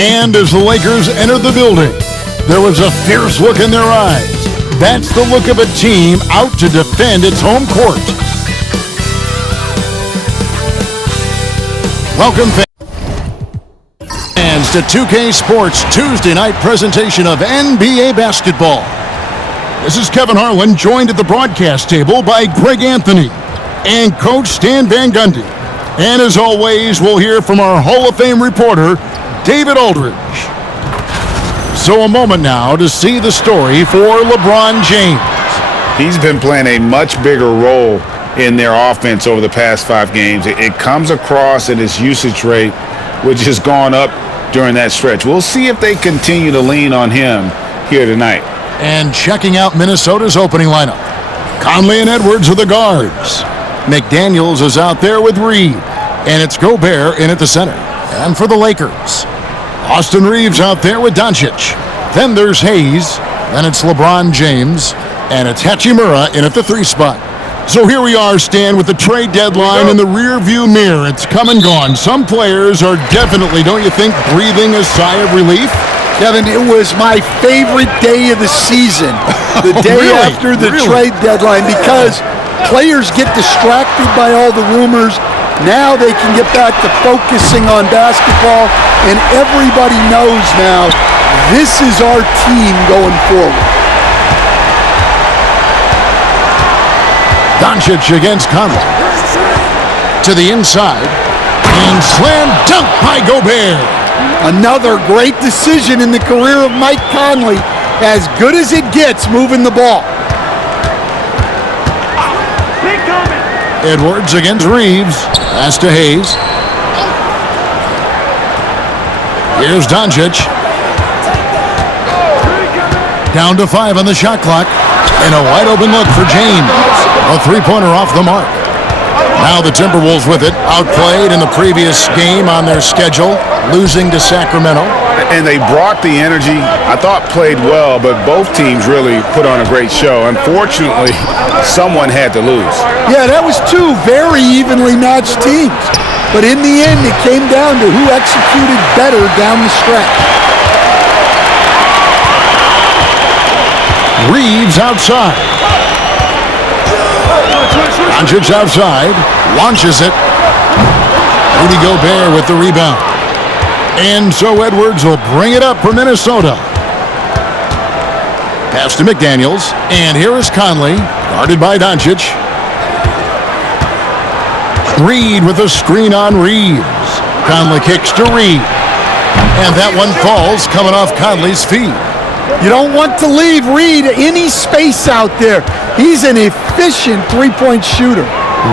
And as the Lakers entered the building, there was a fierce look in their eyes. That's the look of a team out to defend its home court. Welcome, fans, to 2K Sports Tuesday night presentation of NBA basketball. This is Kevin Harlan, joined at the broadcast table by Greg Anthony and Coach Stan Van Gundy. And as always, we'll hear from our Hall of Fame reporter, David Aldridge. So a moment now to see the story for LeBron James. He's been playing a much bigger role in their offense over the past 5 games. It comes across in his usage rate, which has gone up during that stretch. We'll see if they continue to lean on him here tonight. And checking out Minnesota's opening lineup, Conley and Edwards are the guards. McDaniels is out there with Reed, and it's Gobert in at the center. And for the Lakers, Austin Reeves out there with Doncic. Then there's Hayes, then it's LeBron James, and it's Hachimura in at the 3 spot. So here we are, Stan, with the trade deadline in the rear-view mirror. It's come and gone. Some players are definitely, don't you think, breathing a sigh of relief? Kevin, it was my favorite day of the season, the day after the trade deadline, because players get distracted by all the rumors. Now they can get back to focusing on basketball, and everybody knows now this is our team going forward. Doncic against Conley. To the inside. And slam dunk by Gobert. Another great decision in the career of Mike Conley. As good as it gets moving the ball. Edwards against Reeves. Pass to Hayes. Here's Doncic. Down to 5 on the shot clock. And a wide open look for James. A 3-pointer off the mark. Now the Timberwolves with it. Outplayed in the previous game on their schedule, losing to Sacramento. And they brought the energy. I thought played well, but both teams really put on a great show. Unfortunately, someone had to lose. Yeah, that was 2 very evenly matched teams. But in the end, it came down to who executed better down the stretch. Reeves outside. Doncic outside. Launches it. Rudy Gobert with the rebound. And so Edwards will bring it up for Minnesota. Pass to McDaniels. And here is Conley, guarded by Doncic. Reed with a screen on Reeves. Conley kicks to Reed. And that one falls coming off Conley's feet. You don't want to leave Reed any space out there. He's an efficient 3-point shooter.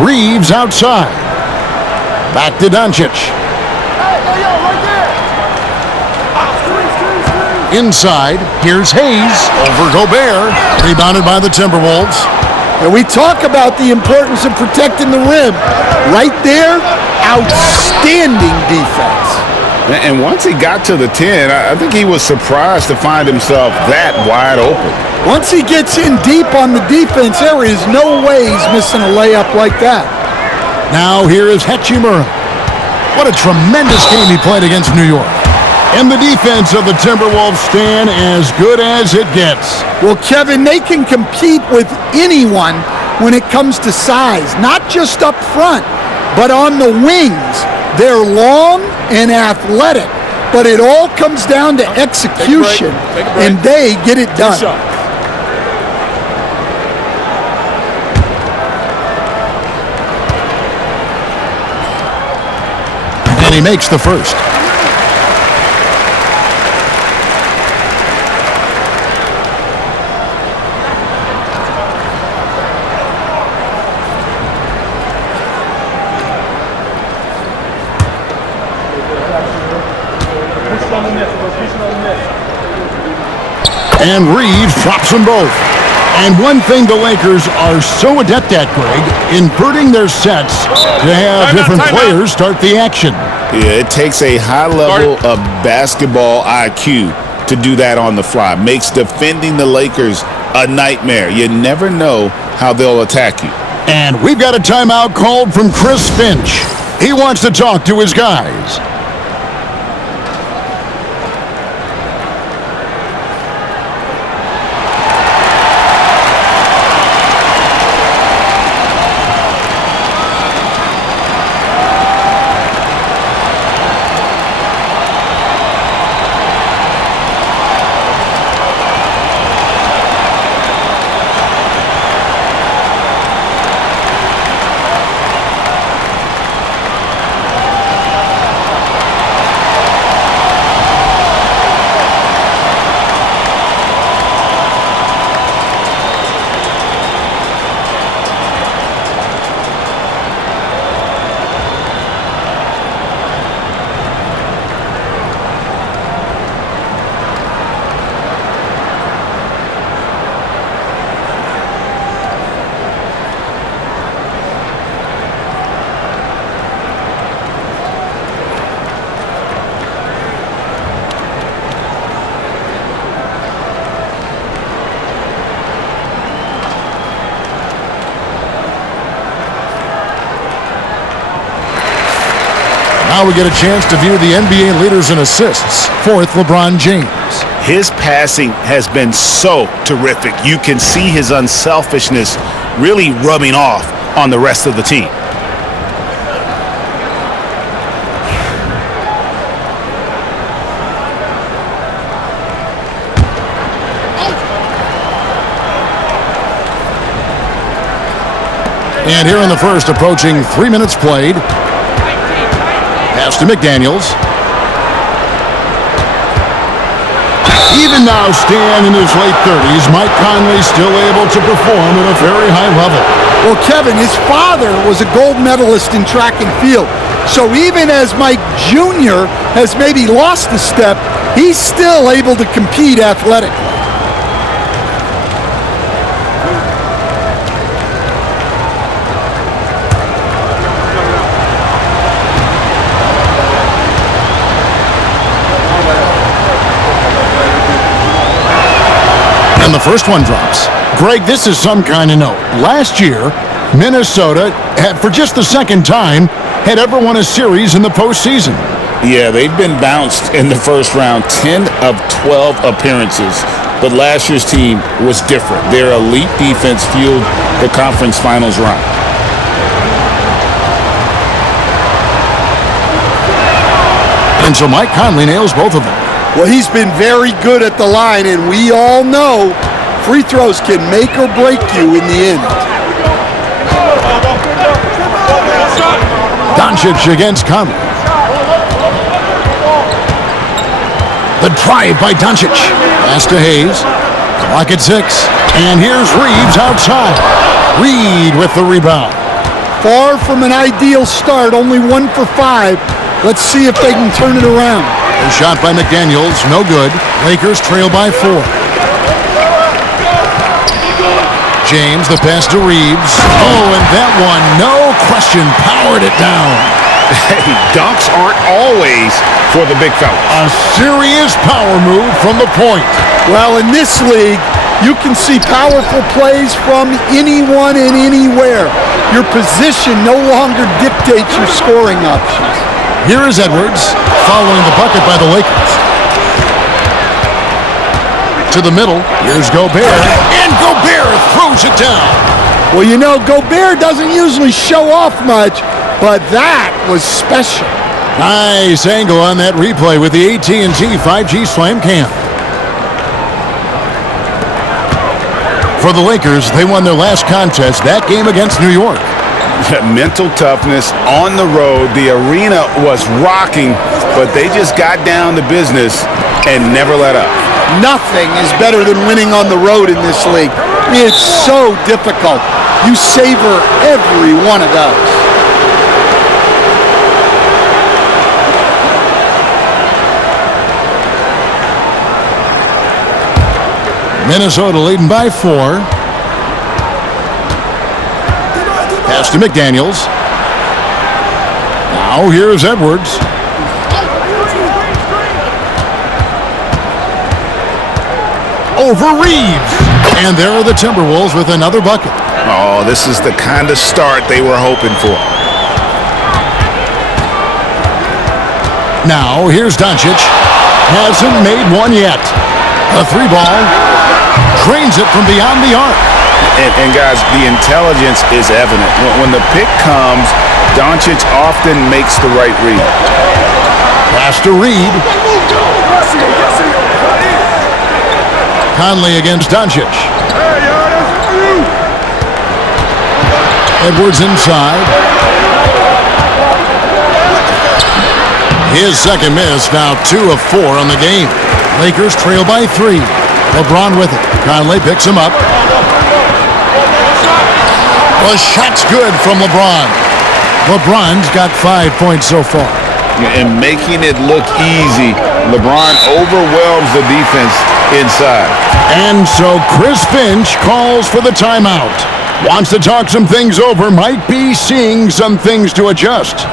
Reeves outside. Back to Doncic. Inside, here's Hayes over Gobert. Rebounded by the Timberwolves. And we talk about the importance of protecting the rim. Right there, outstanding defense. And once he got to the 10, I think he was surprised to find himself that wide open. Once he gets in deep on the defense, there is no way he's missing a layup like that. Now here is Hachimura. What a tremendous game he played against New York. And the defense of the Timberwolves stand as good as it gets. Well, Kevin, they can compete with anyone when it comes to size, not just up front, but on the wings. They're long and athletic, but it all comes down to execution, and they get it done. And he makes the first. And Reeves drops them both. And one thing the Lakers are so adept at, Greg, inverting their sets to have different players start the action. Yeah, it takes a high level of basketball IQ to do that on the fly. Makes defending the Lakers a nightmare. You never know how they'll attack you. And we've got a timeout called from Chris Finch. He wants to talk to his guys. Now we get a chance to view the NBA leaders in assists. Fourth, LeBron James. His passing has been so terrific. You can see his unselfishness really rubbing off on the rest of the team. And here in the first, approaching 3 minutes played. Pass to McDaniels. Even now, Stan in his late 30s, Mike Conley still able to perform at a very high level. Well, Kevin, his father was a gold medalist in track and field. So even as Mike Jr. has maybe lost a step, he's still able to compete athletically. And the first one drops. Greg, this is some kind of note. Last year, Minnesota had, for just the second time, had ever won a series in the postseason. Yeah, they've been bounced in the first round, 10 of 12 appearances. But last year's team was different. Their elite defense fueled the conference finals run. And so Mike Conley nails both of them. Well, he's been very good at the line, and we all know free throws can make or break you in the end. Doncic against Conley. The drive by Doncic. Pass to Hayes. Clock at 6. And here's Reeves outside. Reed with the rebound. Far from an ideal start, only 1 for 5. Let's see if they can turn it around. A shot by McDaniels, no good. Lakers trail by 4. James, the pass to Reeves. Oh, and that one, no question, powered it down. Hey, dunks aren't always for the big fella. A serious power move from the point. Well, in this league, you can see powerful plays from anyone and anywhere. Your position no longer dictates your scoring options. Here is Edwards, following the bucket by the Lakers. To the middle, here's Gobert, and Gobert throws it down. Well, you know, Gobert doesn't usually show off much, but that was special. Nice angle on that replay with the AT&T 5G Slam Cam. For the Lakers, they won their last contest, that game against New York. Mental toughness on the road. The arena was rocking, but they just got down to business and never let up. Nothing is better than winning on the road in this league. It's so difficult. You savor every one of those. Minnesota leading by 4. Pass to McDaniels. Now here's Edwards. Over Reeves. And there are the Timberwolves with another bucket. Oh, this is the kind of start they were hoping for. Now here's Doncic. Hasn't made one yet. A 3-ball. Drains it from beyond the arc. And guys, the intelligence is evident. When the pick comes, Doncic often makes the right read. Pass to Reed. Conley against Doncic. Edwards inside. His second miss, now 2 of 4 on the game. Lakers trail by 3. LeBron with it. Conley picks him up. The shot's good from LeBron. LeBron's got 5 points so far. And making it look easy, LeBron overwhelms the defense inside. And so Chris Finch calls for the timeout. Wants to talk some things over, might be seeing some things to adjust.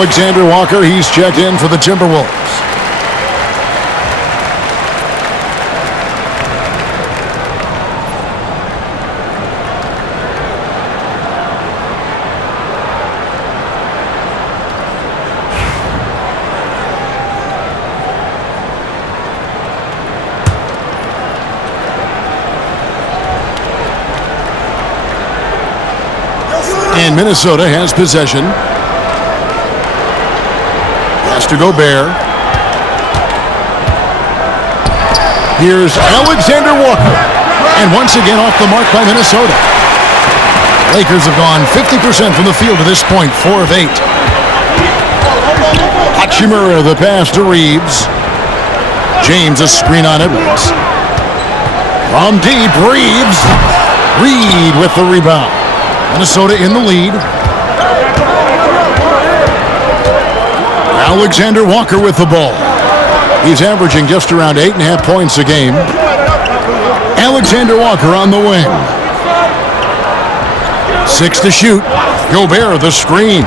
Alexander Walker, he's checked in for the Timberwolves. And Minnesota has possession. Pass to Gobert. Here's Alexander Walker. And once again off the mark by Minnesota. Lakers have gone 50% from the field to this point, 4 of 8. Hachimura, the pass to Reeves. James, a screen on Edwards. From deep, Reeves. Reed with the rebound. Minnesota in the lead. Alexander Walker with the ball. He's averaging just around 8.5 points a game. Alexander Walker on the wing. 6 to shoot. Gobert the screen.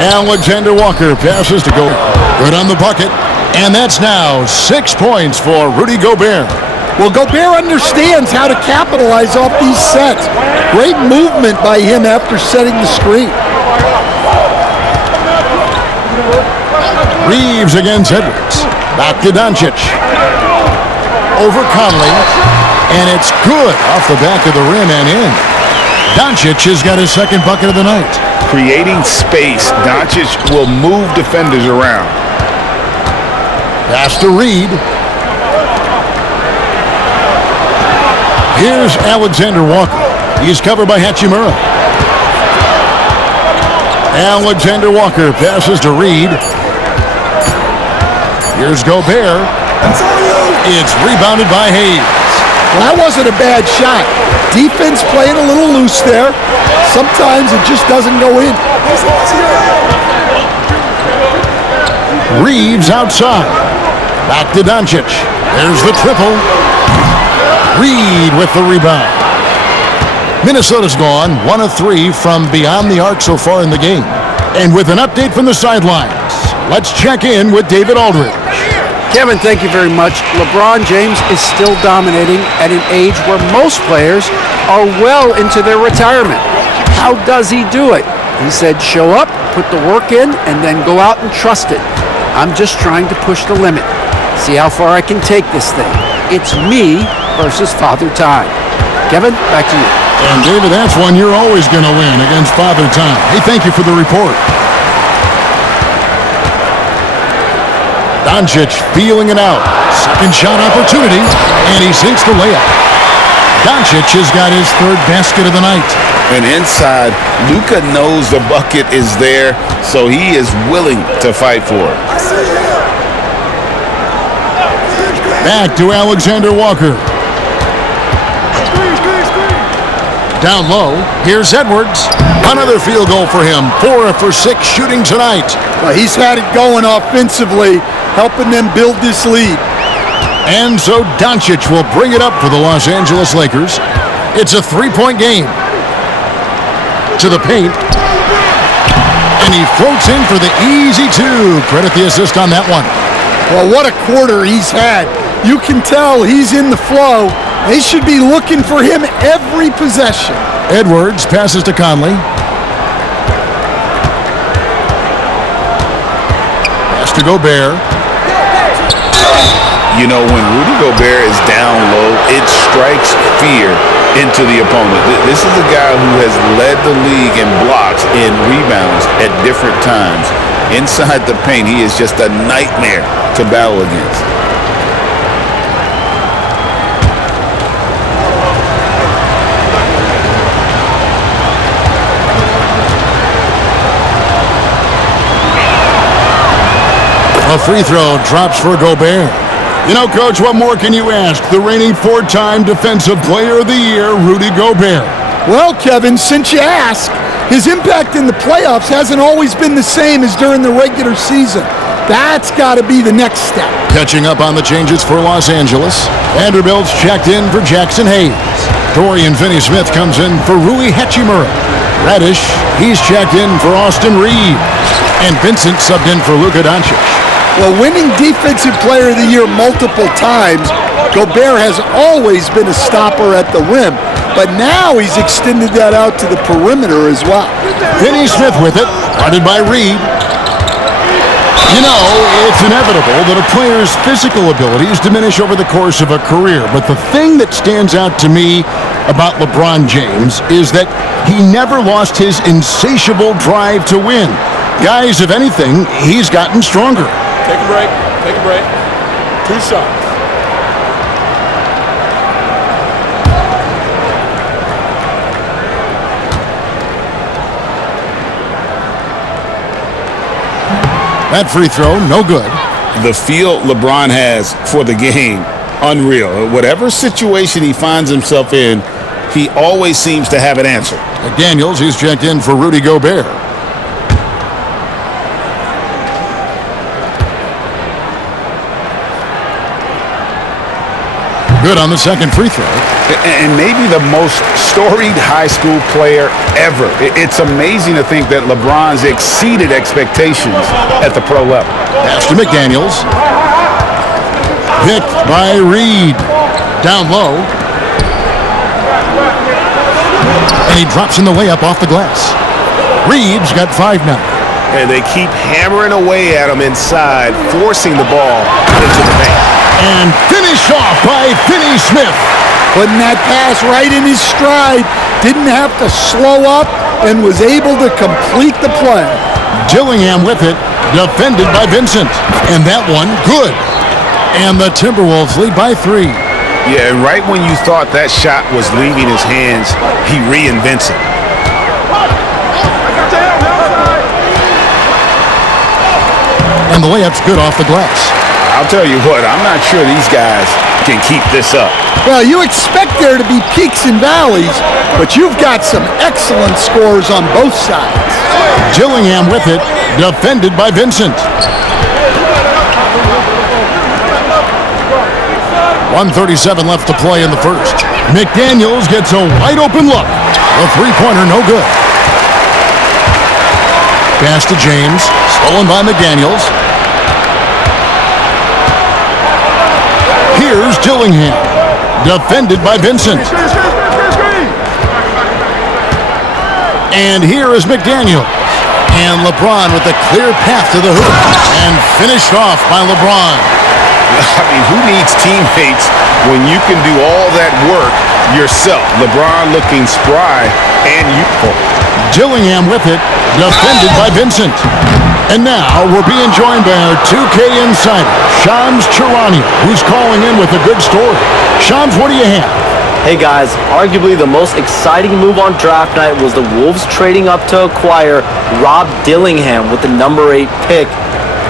Alexander Walker passes to Gobert. Good on the bucket. And that's now 6 points for Rudy Gobert. Well, Gobert understands how to capitalize off these sets. Great movement by him after setting the screen. Reeves against Edwards. Back to Doncic. Over Conley. And it's good off the back of the rim and in. Doncic has got his second bucket of the night. Creating space, Doncic will move defenders around. Pass to Reed. Here's Alexander Walker. He's covered by Hachimura. Alexander Walker passes to Reed. Here's Gobert. It's rebounded by Hayes. Well, that wasn't a bad shot. Defense playing a little loose there. Sometimes it just doesn't go in. Reeves outside. Back to Doncic. There's the triple. Reed with the rebound. Minnesota's gone 1 of 3 from beyond the arc so far in the game. And with an update from the sidelines, let's check in with David Aldridge. Kevin, thank you very much. LeBron James is still dominating at an age where most players are well into their retirement. How does he do it? He said, show up, put the work in, and then go out and trust it. I'm just trying to push the limit. See how far I can take this thing. It's me versus Father Time. Kevin, back to you. And David, that's one you're always going to win against Father Time. Hey, thank you for the report. Doncic feeling it out. Second shot opportunity, and he sinks the layup. Doncic has got his third basket of the night. And inside, Luka knows the bucket is there, so he is willing to fight for it. Back to Alexander Walker. Down low, here's Edwards. Another field goal for him. 4 for 6 shooting tonight. Well, he's had it going offensively, helping them build this lead. And so Doncic will bring it up for the Los Angeles Lakers. It's a 3-point game. To the paint. And he floats in for the easy 2. Credit the assist on that one. Well, what a quarter he's had. You can tell he's in the flow. They should be looking for him every possession. Edwards passes to Conley. Pass to Gobert. You know, when Rudy Gobert is down low, it strikes fear into the opponent. This is a guy who has led the league in blocks and rebounds at different times. Inside the paint, he is just a nightmare to battle against. A free throw drops for Gobert. You know, Coach, what more can you ask? The reigning 4-time Defensive Player of the Year, Rudy Gobert. Well, Kevin, since you ask, his impact in the playoffs hasn't always been the same as during the regular season. That's got to be the next step. Catching up on the changes for Los Angeles. Vanderbilt's checked in for Jackson Hayes. Dorian Finney-Smith comes in for Rui Hachimura. Reddish, he's checked in for Austin Reeves. And Vincent subbed in for LUKADONCIC. Well, winning Defensive Player of the Year multiple times, Gobert has always been a stopper at the rim, but now he's extended that out to the perimeter as well. Finney Smith with it, guarded by Reed. You know, it's inevitable that a player's physical abilities diminish over the course of a career, but the thing that stands out to me about LeBron James is that he never lost his insatiable drive to win. Guys, if anything, he's gotten stronger. Take a break. Take a break. 2 shots. That free throw, no good. The feel LeBron has for the game, unreal. Whatever situation he finds himself in, he always seems to have an answer. McDaniels, he's checked in for Rudy Gobert. Good on the second free throw. And maybe the most storied high school player ever. It's amazing to think that LeBron's exceeded expectations at the pro level. Pass to McDaniels. Picked by Reed. Down low. And he drops in the layup off the glass. Reed's got 5 now. And they keep hammering away at him inside, forcing the ball into the paint. And finished off by Finney Smith. Putting that pass right in his stride. Didn't have to slow up and was able to complete the play. Dillingham with it, defended by Vincent. And that one, good. And the Timberwolves lead by 3. Yeah, and right when you thought that shot was leaving his hands, he reinvents it. And the layup's good off the glass. I'll tell you what, I'm not sure these guys can keep this up. Well, you expect there to be peaks and valleys, but you've got some excellent scores on both sides. Dillingham with it, defended by Vincent. 1:37 left to play in the first. McDaniels gets a wide open look. The three-pointer no good. Pass to James, stolen by McDaniels. Here's Dillingham, defended by Vincent. And here is McDaniels. And LeBron with a clear path to the hoop. And finished off by LeBron. I mean, who needs teammates when you can do all that work yourself? LeBron looking spry and youthful. Dillingham with it, defended by Vincent. And now we're being joined by our 2K insider, Shams Charania, who's calling in with a good story. Shams, what do you have? Hey guys, arguably the most exciting move on draft night was the Wolves trading up to acquire Rob Dillingham with the number 8 pick.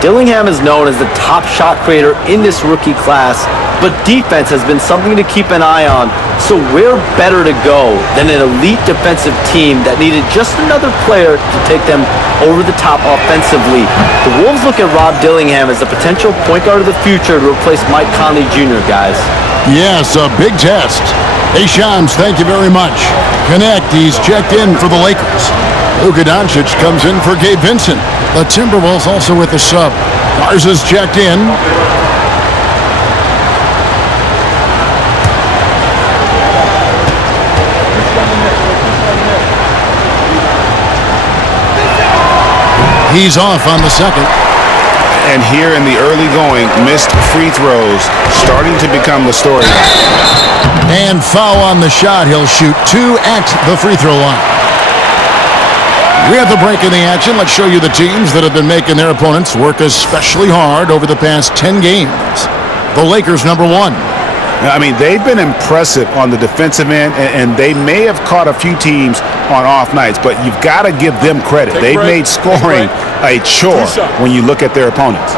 Dillingham is known as the top shot creator in this rookie class, but defense has been something to keep an eye on. So where better to go than an elite defensive team that needed just another player to take them over the top offensively? The Wolves look at Rob Dillingham as the potential point guard of the future to replace Mike Conley Jr., guys. Yes, a big test. Hey, Shams, thank you very much. Connect, he's checked in for the Lakers. LUKADONCIC comes in for Gabe Vincent. The Timberwolves also with a sub. Garza's checked in. He's off on the second. And here in the early going, missed free throws starting to become the story. And foul on the shot. He'll shoot 2 at the free throw line. We have the break in the action. Let's show you the teams that have been making their opponents work especially hard over the past 10 games. The Lakers, number 1. I mean, they've been impressive on the defensive end, and they may have caught a few teams on off nights, but you've got to give them credit. They've made scoring a chore when you look at their opponents.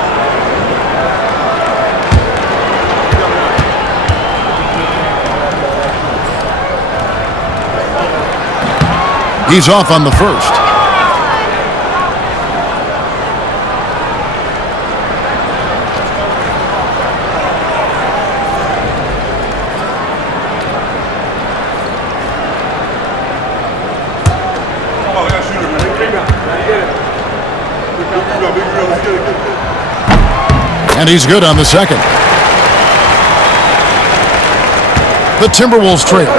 He's off on the first. And he's good on the second. The Timberwolves trail.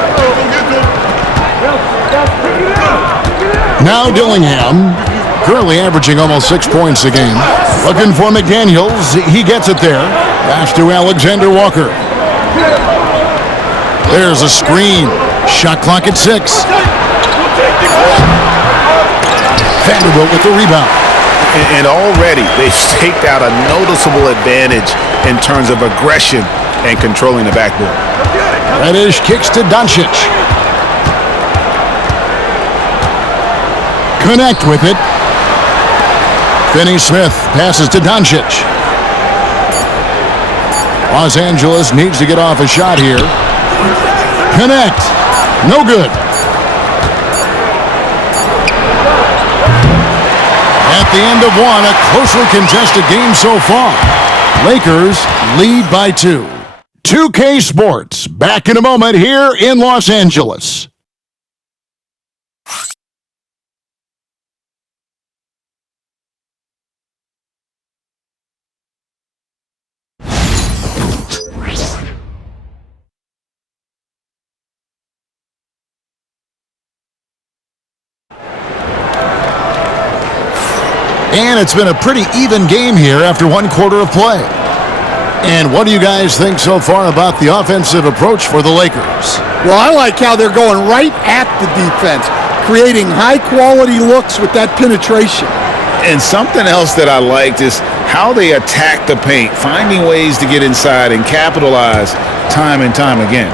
Now Dillingham, currently averaging almost 6 points a game. Looking for McDaniels. He gets it there. Pass to Alexander Walker. There's a screen. Shot clock at 6. Vanderbilt with the rebound. And already they've staked out a noticeable advantage in terms of aggression and controlling the backboard. Reddish kicks to Doncic. Connect with it. Finney Smith passes to Doncic. Los Angeles needs to get off a shot here. Connect. No good. At the end of one, a closely contested game so far. Lakers lead by 2. 2K Sports, back in a moment here in Los Angeles. And it's been a pretty even game here after one quarter of play. And what do you guys think so far about the offensive approach for the Lakers? Well, I like how they're going right at the defense, creating high-quality looks with that penetration. And something else that I liked is how they attack the paint, finding ways to get inside and capitalize time and time again.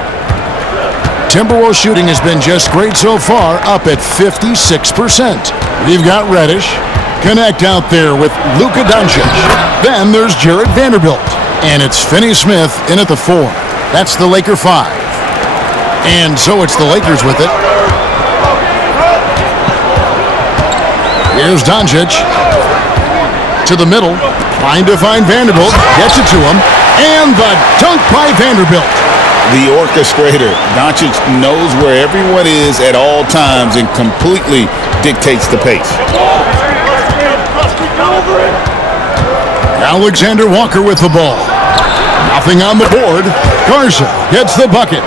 Timberwolves shooting has been just great so far, up at 56%. We've got Reddish. Connect out there with LUKADONCIC. Then there's Jared Vanderbilt. And it's Finney Smith in at the 4. That's the Laker 5. And so it's the Lakers with it. Here's Doncic. To the middle. Trying to find Vanderbilt. Gets it to him. And the dunk by Vanderbilt. The orchestrator. Doncic knows where everyone is at all times and completely dictates the pace. Alexander Walker with the ball. Nothing on the board. Garza gets the bucket.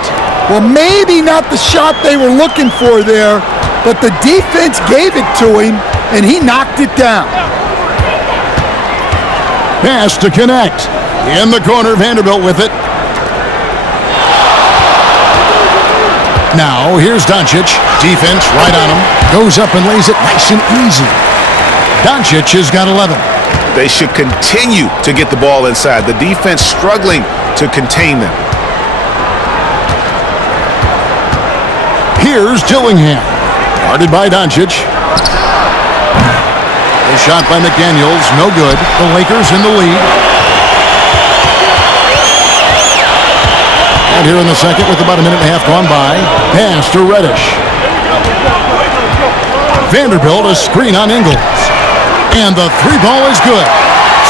Well, maybe not the shot they were looking for there, but the defense gave it to him, and he knocked it down. Pass to connect. In the corner, Vanderbilt with it. Now, here's Doncic. Defense right on him. Goes up and lays it nice and easy. Doncic has got 11. They should continue to get the ball inside. The defense struggling to contain them. Here's Dillingham. Guarded by Doncic. A shot by McDaniels. No good. The Lakers in the lead. And here in the second with about a minute and a half gone by. Pass to Reddish. Vanderbilt, a screen on Ingles. And the 3 ball is good.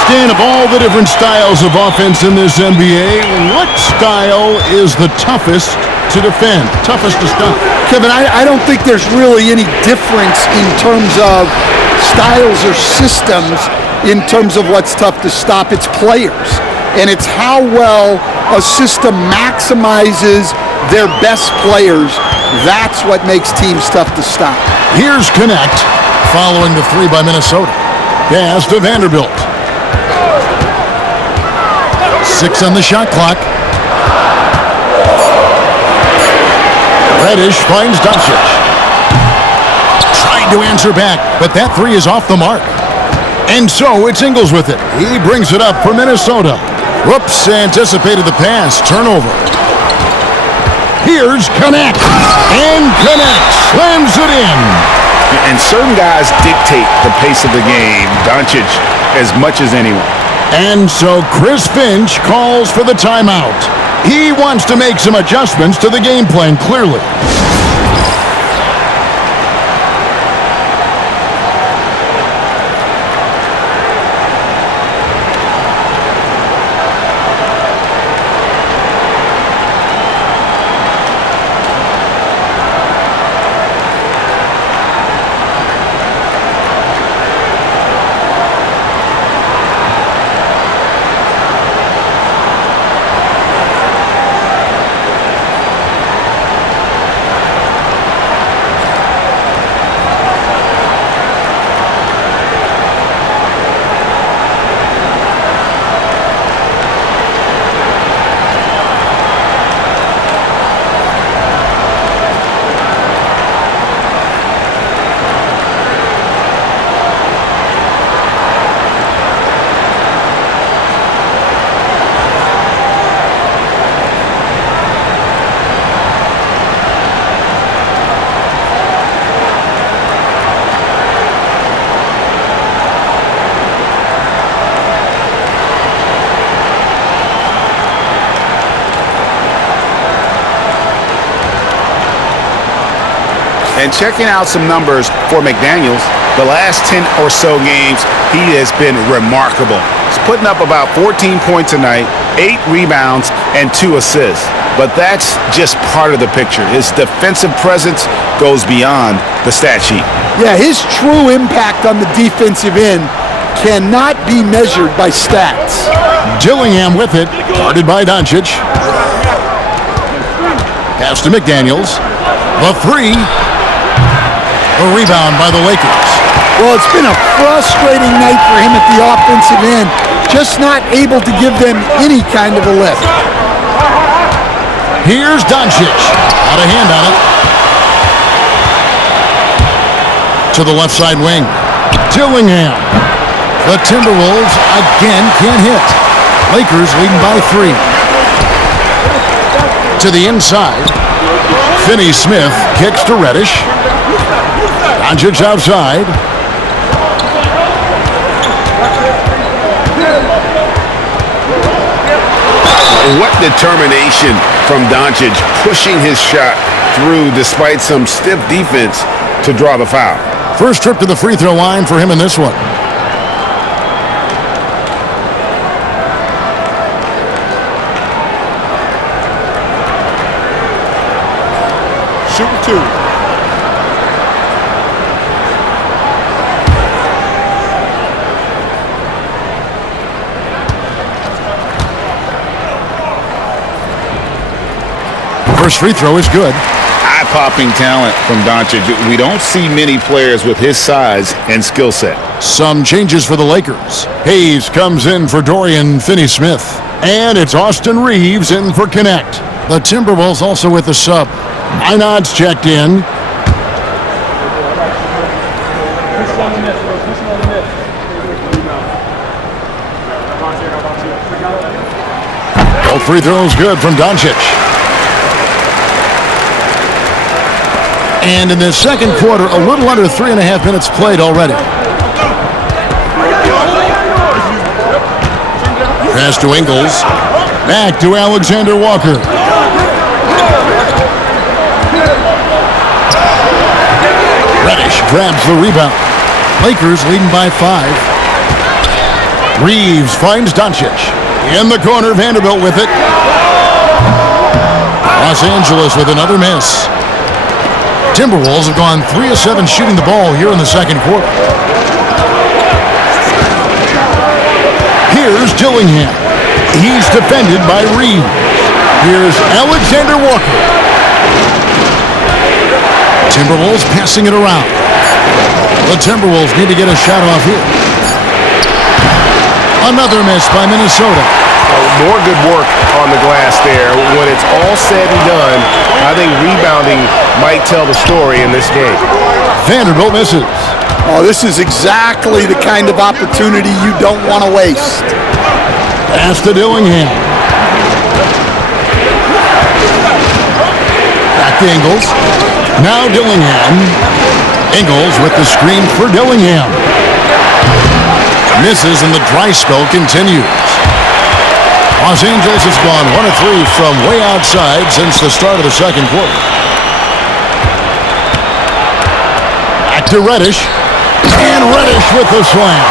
Stan, of all the different styles of offense in this NBA, what style is the toughest to defend, toughest to stop? Kevin, I don't think there's really any difference in terms of styles or systems in terms of what's tough to stop. It's players. And it's how well a system maximizes their best players. That's what makes teams tough to stop. Here's Connect, following the 3 by Minnesota. Pass to Vanderbilt. 6 on the shot clock. Reddish finds Doncic. Trying to answer back, but that 3 is off the mark. And so it's Ingles with it. He brings it up for Minnesota. Whoops, anticipated the pass. Turnover. Here's Connect. And Connect slams it in. And certain guys dictate the pace of the game, Doncic, as much as anyone. And so Chris Finch calls for the timeout. He wants to make some adjustments to the game plan, clearly. And checking out some numbers for McDaniels, the last 10 or so games, he has been remarkable. He's putting up about 14 points a night, 8 rebounds, and 2 assists. But that's just part of the picture. His defensive presence goes beyond the stat sheet. Yeah, his true impact on the defensive end cannot be measured by stats. Dillingham with it, guarded by Doncic. Pass to McDaniels. The three. A rebound by the Lakers. Well, it's been a frustrating night for him at the offensive end, just not able to give them any kind of a lift. Here's Doncic. Out of hand on it. To the left side wing. Dillingham. The Timberwolves again can't hit. Lakers leading by 3. To the inside. Finney-Smith kicks to Reddish. Doncic outside. What determination from Doncic, pushing his shot through despite some stiff defense to draw the foul. First trip to the free throw line for him in this one. Shooting 2. First free throw is good. Eye-popping talent from Doncic. We don't see many players with his size and skill set. Some changes for the Lakers. Hayes comes in for Dorian Finney-Smith. And it's Austin Reeves in for Connect. The Timberwolves also with the sub. Inod's checked in. Both free throws good from Doncic. And in the second quarter, a little under 3.5 minutes played already. Pass to Ingles. Back to Alexander Walker. Reddish grabs the rebound. Lakers leading by 5. Reeves finds Doncic. In the corner, Vanderbilt with it. Los Angeles with another miss. Timberwolves have gone 3 of 7 shooting the ball here in the second quarter. Here's Dillingham. He's defended by Reeves. Here's Alexander Walker. Timberwolves passing it around. The Timberwolves need to get a shot off here. Another miss by Minnesota. More good work on the glass there. When it's all said and done, I think rebounding might tell the story in this game. Vanderbilt misses. Oh, this is exactly the kind of opportunity you don't want to waste. Pass to Dillingham. Back to Ingles. Now Dillingham. Ingles with the screen for Dillingham. Misses and the dry spell continues. Los Angeles has gone 1 of 3 from way outside since the start of the second quarter. Back to Reddish. And Reddish with the slam.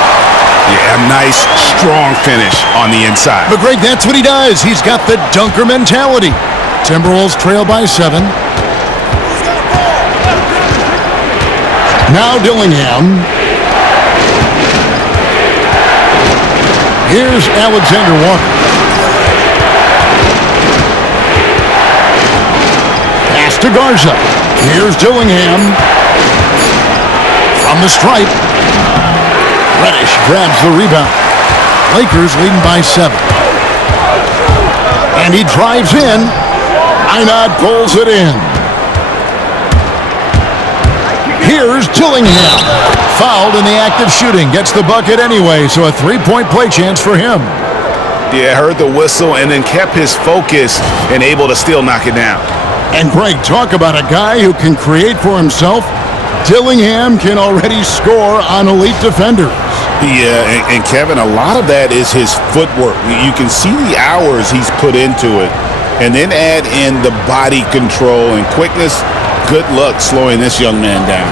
Yeah, nice, strong finish on the inside. But Greg, that's what he does. He's got the dunker mentality. Timberwolves trail by 7. Now Dillingham. Here's Alexander Walker. Pass to Garza. Here's Dillingham. From the stripe. Reddish grabs the rebound. Lakers leading by 7. And he drives in. Inod pulls it in. Here's Dillingham. Fouled in the act of shooting. Gets the bucket anyway, so a 3-point play chance for him. Yeah, heard the whistle and then kept his focus and able to still knock it down. And Greg, talk about a guy who can create for himself. Dillingham can already score on elite defenders. Yeah, and Kevin, a lot of that is his footwork. You can see the hours he's put into it. And then add in the body control and quickness. good luck slowing this young man down.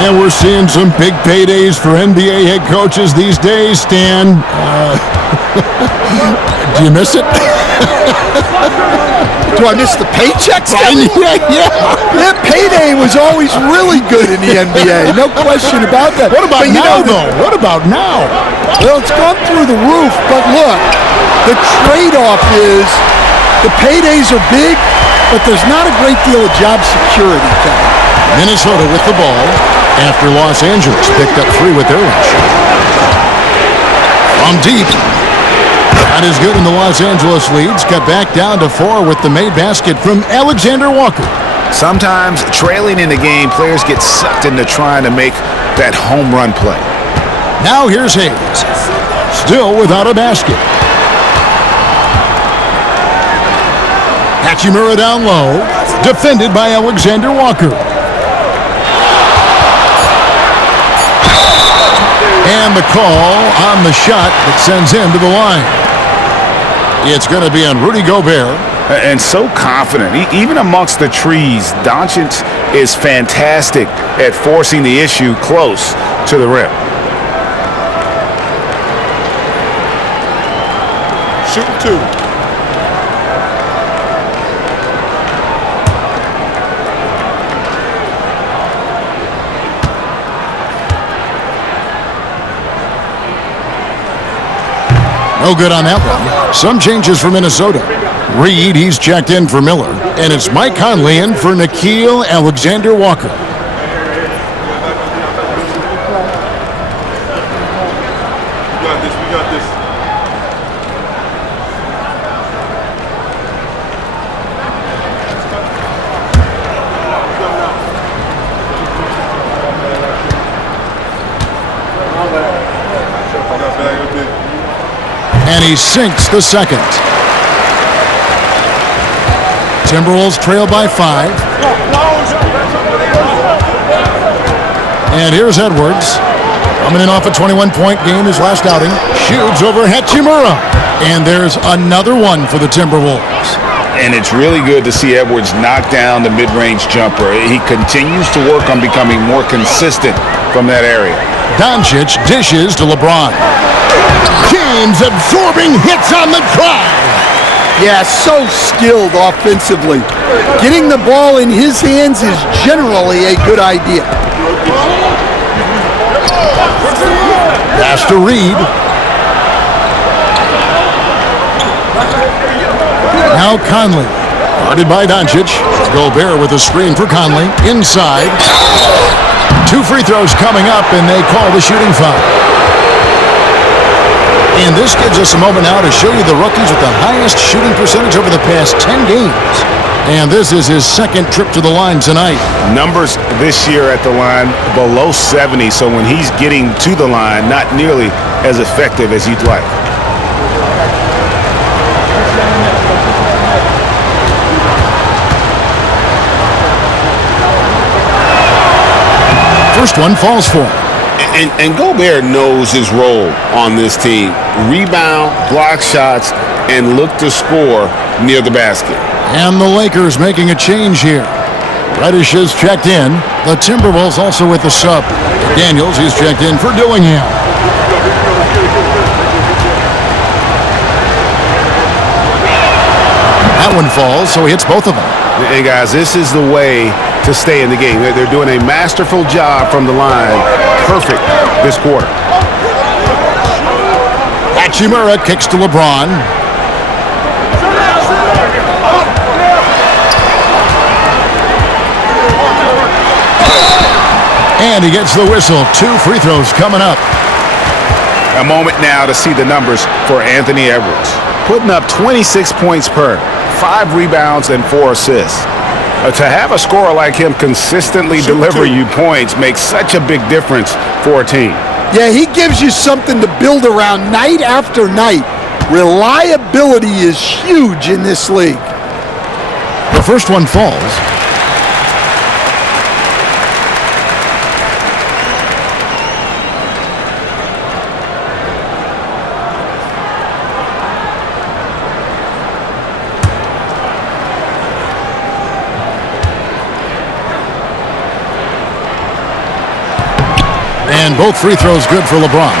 And we're seeing some big paydays for NBA head coaches these days, Stan. Do you miss it? Do I miss the paychecks? Yeah. Payday was always really good in the NBA. No question about that. What about now, though? What about now? Well, it's gone through the roof. But look, the trade-off is the paydays are big, but there's not a great deal of job security, Kevin. Minnesota with the ball after Los Angeles picked up 3 with their own shot. From deep. That is good, and the Los Angeles leads cut back down to 4 with the made basket from Alexander Walker. Sometimes trailing in the game, players get sucked into trying to make that home run play. Now here's Hayes. Still without a basket. Hachimura down low. Defended by Alexander Walker. And the call on the shot that sends him to the line. It's going to be on Rudy Gobert. And so confident. Even amongst the trees, Doncic is fantastic at forcing the issue close to the rim. Shooting 2. No good on that one. Some changes for Minnesota. Reed, he's checked in for Miller. And it's Mike Conley in for Nickeil Alexander-Walker. We got this. And he sinks the second. Timberwolves trail by 5. And here's Edwards. Coming in off a 21-point game his last outing. Shoots over Hachimura. And there's another one for the Timberwolves. And it's really good to see Edwards knock down the mid-range jumper. He continues to work on becoming more consistent from that area. Doncic dishes to LeBron. James absorbing hits on the drive. Yeah, so skilled offensively. Getting the ball in his hands is generally a good idea. Pass to Reed. Now Conley. Guarded by Doncic. Gobert with a screen for Conley. Inside. 2 free throws coming up, and they call the shooting foul. And this gives us a moment now to show you the rookies with the highest shooting percentage over the past 10 games. And this is his second trip to the line tonight. Numbers this year at the line below 70, so when he's getting to the line, not nearly as effective as you'd like. First one falls for him. And Gobert knows his role on this team. Rebound, block shots, and look to score near the basket. And the Lakers making a change here. Reddish is checked in. The Timberwolves also with the sub. Daniels, he's checked in for Dillingham. That one falls, so he hits both of them. Hey, guys, this is the way to stay in the game. They're doing a masterful job from the line. Perfect this quarter. Hachimura kicks to LeBron. And he gets the whistle. 2 free throws coming up. A moment now to see the numbers for Anthony Edwards. Putting up 26 points per, 5 rebounds, and 4 assists. To have a scorer like him consistently deliver you points makes such a big difference for a team. Yeah, he gives you something to build around night after night. Reliability is huge in this league. The first one falls. And both free throws good for LeBron.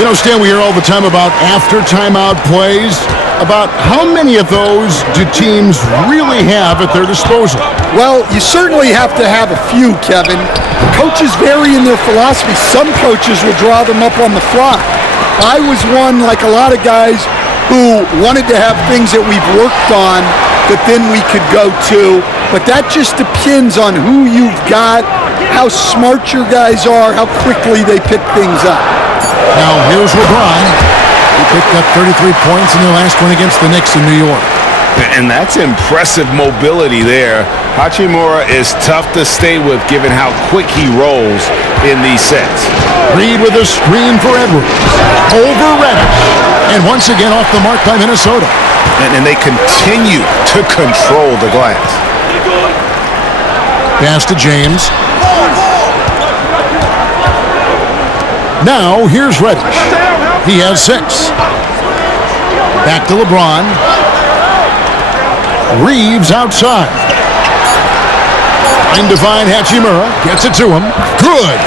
You know, Stan, we hear all the time about after timeout plays. About how many of those do teams really have at their disposal? Well, you certainly have to have a few, Kevin. Coaches vary in their philosophy. Some coaches will draw them up on the fly. I was one, like a lot of guys, who wanted to have things that we've worked on that then we could go to. But that just depends on who you've got, how smart your guys are, how quickly they pick things up. Now, here's LeBron. He picked up 33 points in their last one against the Knicks in New York. And that's impressive mobility there. Hachimura is tough to stay with given how quick he rolls in these sets. Reed with a screen for Edwards. Over Reddish. And once again off the mark by Minnesota. And they continue to control the glass. Pass to James. Now here's Reddish. He has 6. Back to LeBron. Reeves outside. Trying to find Hachimura. Gets it to him. Good.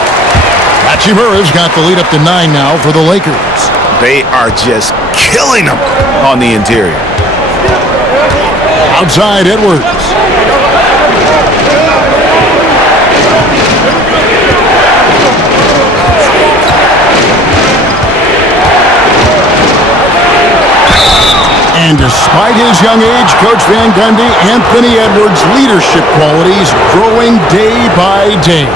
Hachimura's got the lead up to 9 now for the Lakers. They are just killing them on the interior. Outside Edwards. And despite his young age, Coach Van Gundy, Anthony Edwards' leadership qualities growing day by day.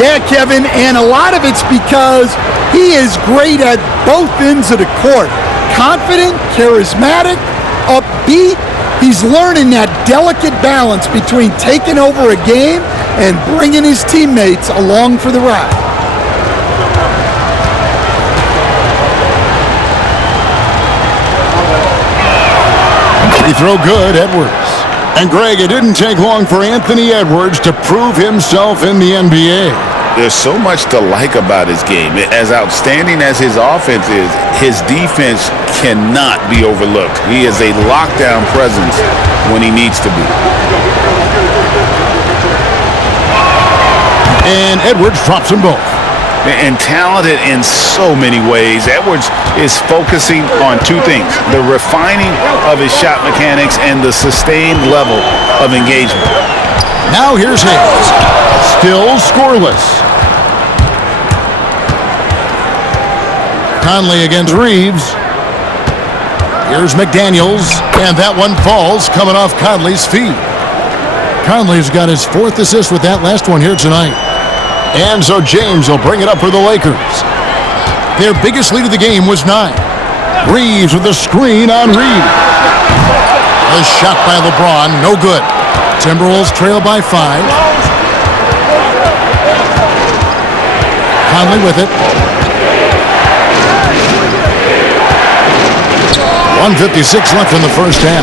Yeah, Kevin, and a lot of it's because he is great at both ends of the court. Confident, charismatic, upbeat. He's learning that delicate balance between taking over a game and bringing his teammates along for the ride. Free throw good, Edwards. And Greg, it didn't take long for Anthony Edwards to prove himself in the NBA. There's so much to like about his game. As outstanding as his offense is, his defense cannot be overlooked. He is a lockdown presence when he needs to be. And Edwards drops them both. And talented in so many ways. Edwards is focusing on 2 things: the refining of his shot mechanics and the sustained level of engagement. Now here's Hayes. Still scoreless. Conley against Reeves. Here's McDaniels, and that one falls coming off Conley's feet. Conley's got his 4th assist with that last one here tonight. And so James will bring it up for the Lakers. Their biggest lead of the game was 9. Reeves with a screen on Reed. A shot by LeBron, no good. Timberwolves trail by 5. Conley with it. 1:56 left in the first half.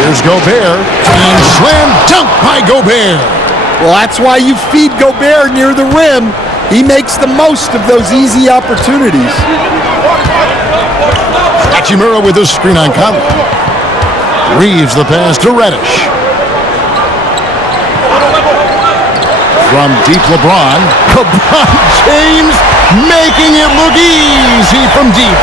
Here's Gobert, and slam dunk by Gobert. Well, that's why you feed Gobert near the rim. He makes the most of those easy opportunities. Hachimura with a screen on Conley. Reeves the pass to Reddish. From deep LeBron. LeBron James making it look easy from deep.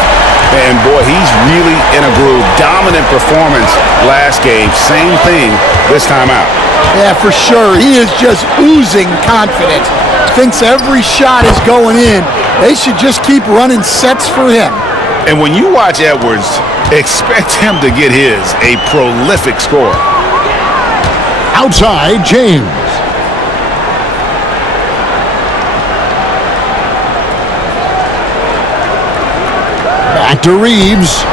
And boy, he's really in a groove. Dominant performance last game. Same thing this time out. Yeah, for sure. He is just oozing confidence. Thinks every shot is going in. They should just keep running sets for him. And when you watch Edwards, expect him to get his, a prolific scorer. Outside, James. Back to Reeves.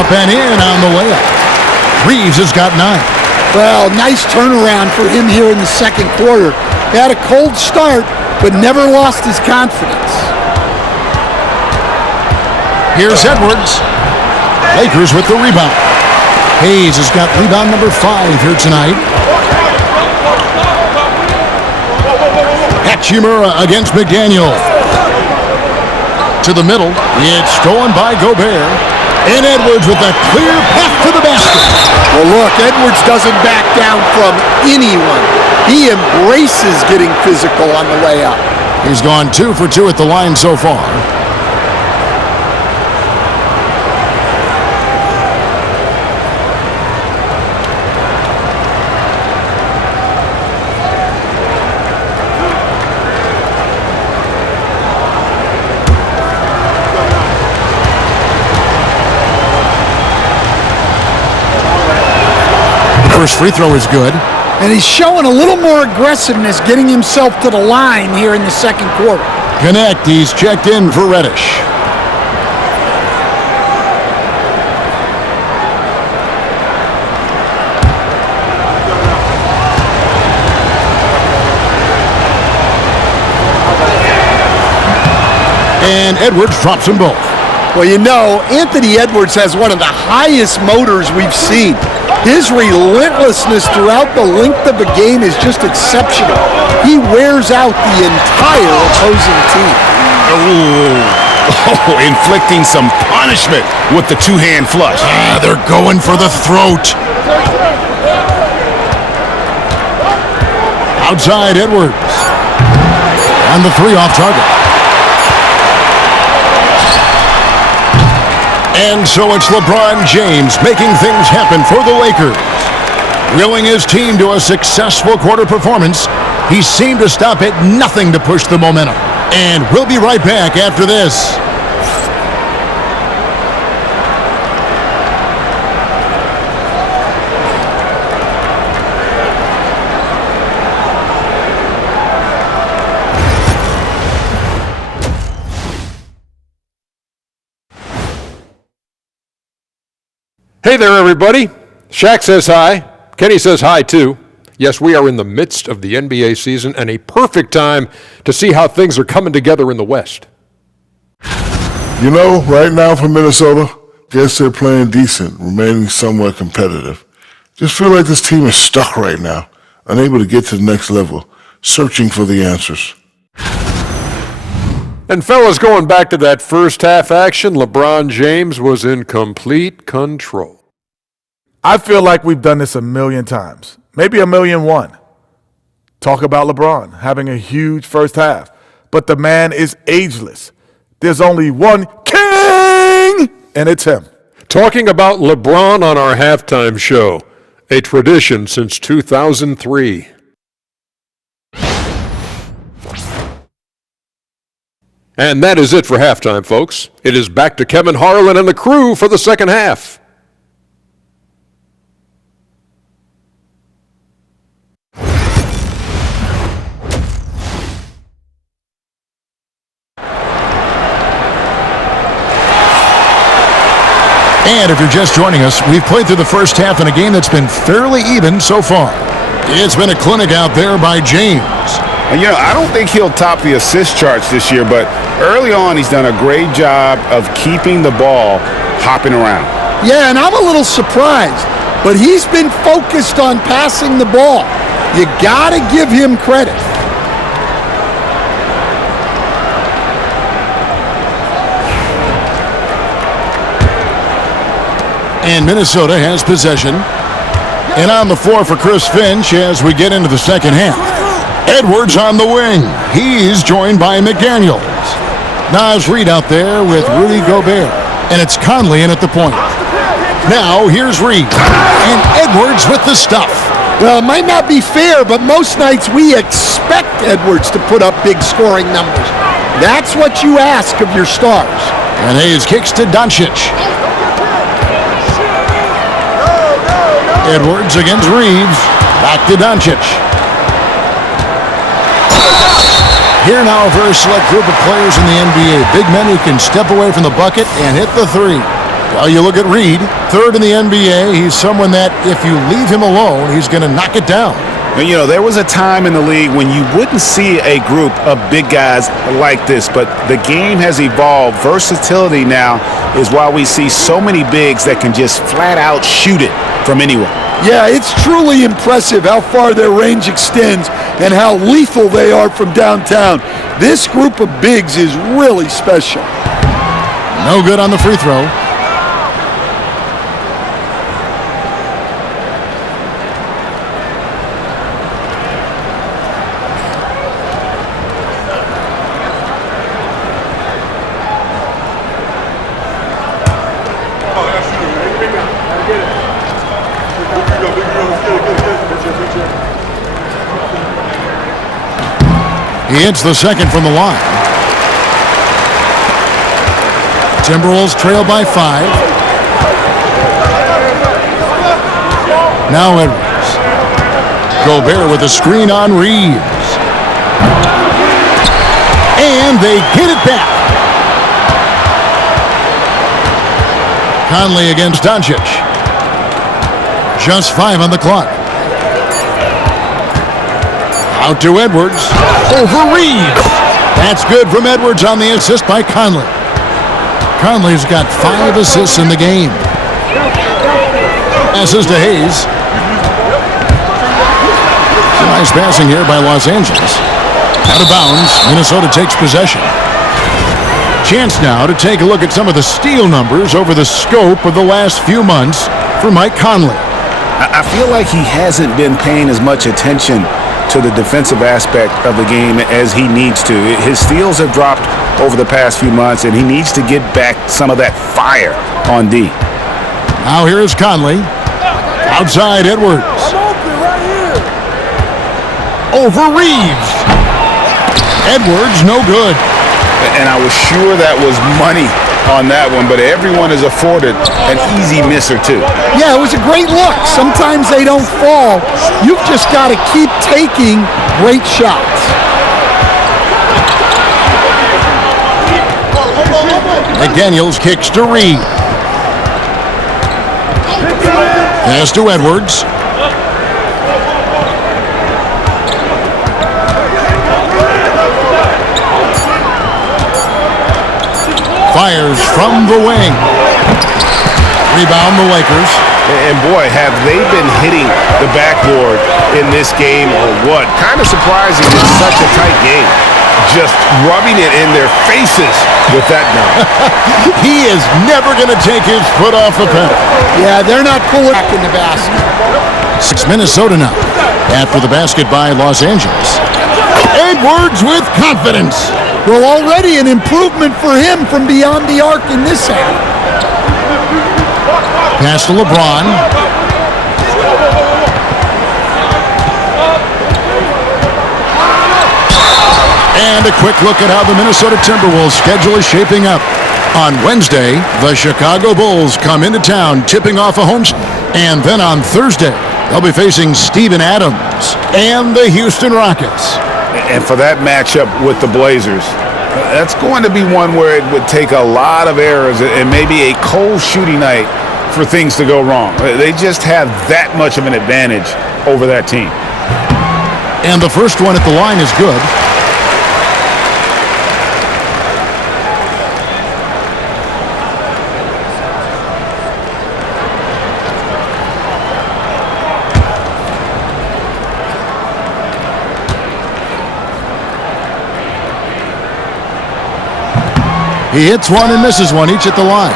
Up and in on the layup. Reeves has got 9. Well, nice turnaround for him here in the second quarter. He had a cold start, but never lost his confidence. Here's Edwards. Lakers with the rebound. Hayes has got rebound number 5 here tonight. Hachimura against McDaniel. To the middle. It's stolen by Gobert. And Edwards with a clear path to the basket. Well, look, Edwards doesn't back down from anyone. He embraces getting physical on the way up. He's gone 2 for 2 at the line so far. First free throw is good. And he's showing a little more aggressiveness getting himself to the line here in the second quarter. Connect, he's checked in for Reddish. And Edwards drops them both. Well, you know, Anthony Edwards has one of the highest motors we've seen. His relentlessness throughout the length of the game is just exceptional. He wears out the entire opposing team. Inflicting some punishment with the two-hand flush. They're going for the throat. Outside Edwards. And the 3 off target. And so it's LeBron James making things happen for the Lakers. Willing his team to a successful quarter performance, he seemed to stop at nothing to push the momentum. And we'll be right back after this. Hey there, everybody. Shaq says hi. Kenny says hi, too. Yes, we are in the midst of the NBA season and a perfect time to see how things are coming together in the West. You know, right now for Minnesota, guess they're playing decent, remaining somewhat competitive. Just feel like this team is stuck right now, unable to get to the next level, searching for the answers. And fellas, going back to that first half action, LeBron James was in complete control. I feel like we've done this a million times, maybe 1,000,001. Talk about LeBron having a huge first half, but the man is ageless. There's only one king, and it's him. Talking about LeBron on our halftime show, a tradition since 2003. And that is it for halftime, folks. It is back to Kevin Harlan and the crew for the second half. And if you're just joining us, we've played through the first half in a game that's been fairly even so far. It's been a clinic out there by James. And, I don't think he'll top the assist charts this year, but early on he's done a great job of keeping the ball hopping around. Yeah, and I'm a little surprised, but he's been focused on passing the ball. You got to give him credit. And Minnesota has possession. And on the floor for Chris Finch as we get into the second half. Edwards on the wing. He's joined by McDaniels. Naz Reid out there with Rudy Gobert. And it's Conley in at the point. Now here's Reid. And Edwards with the stuff. Well, it might not be fair, but most nights we expect Edwards to put up big scoring numbers. That's what you ask of your stars. And Hayes kicks to Doncic. Edwards against Reeves. Back to Doncic. Here now a very select group of players in the NBA. Big men who can step away from the bucket and hit the three. Well, you look at Reed, third in the NBA. He's someone that if you leave him alone, he's going to knock it down. And, there was a time in the league when you wouldn't see a group of big guys like this, but the game has evolved. Versatility now is why we see so many bigs that can just flat out shoot it from anywhere. Yeah, it's truly impressive how far their range extends and how lethal they are from downtown. This group of bigs is really special. No good on the free throw. He hits the second from the line. Timberwolves trail by 5. Now Edwards. Gobert with a screen on Reeves. And they get it back. Conley against Doncic. Just 5 on the clock. Out to Edwards. Over Reeves. That's good from Edwards on the assist by Conley. Conley's got 5 assists in the game. Passes to Hayes. Nice passing here by Los Angeles. Out of bounds. Minnesota takes possession. Chance now to take a look at some of the steal numbers over the scope of the last few months for Mike Conley. I feel like he hasn't been paying as much attention to the defensive aspect of the game as he needs to. His steals have dropped over the past few months, and he needs to get back some of that fire on D. Now here is Conley. Outside Edwards. Over Reeves. Edwards, no good. And I was sure that was money on that one, but everyone is afforded an easy miss or two. Yeah, it was a great look. Sometimes they don't fall. You've just got to keep taking great shots. McDaniels kicks to Reed. Pass to Edwards. Fires from the wing. Rebound the Lakers. And boy, have they been hitting the backboard in this game or what? Kind of surprising it's such a tight game. Just rubbing it in their faces with that dunk. He is never going to take his foot off the pedal. Yeah, they're not pulling back in the basket. It's Minnesota now. After the basket by Los Angeles. Edwards with confidence. Well, already an improvement for him from beyond the arc in this half. Pass to LeBron. And a quick look at how the Minnesota Timberwolves schedule is shaping up. On Wednesday, the Chicago Bulls come into town tipping off a home. And then on Thursday, they'll be facing Steven Adams and the Houston Rockets. And for that matchup with the Blazers, that's going to be one where it would take a lot of errors and maybe a cold shooting night for things to go wrong. They just have that much of an advantage over that team. And the first one at the line is good. He hits one and misses one, each at the line.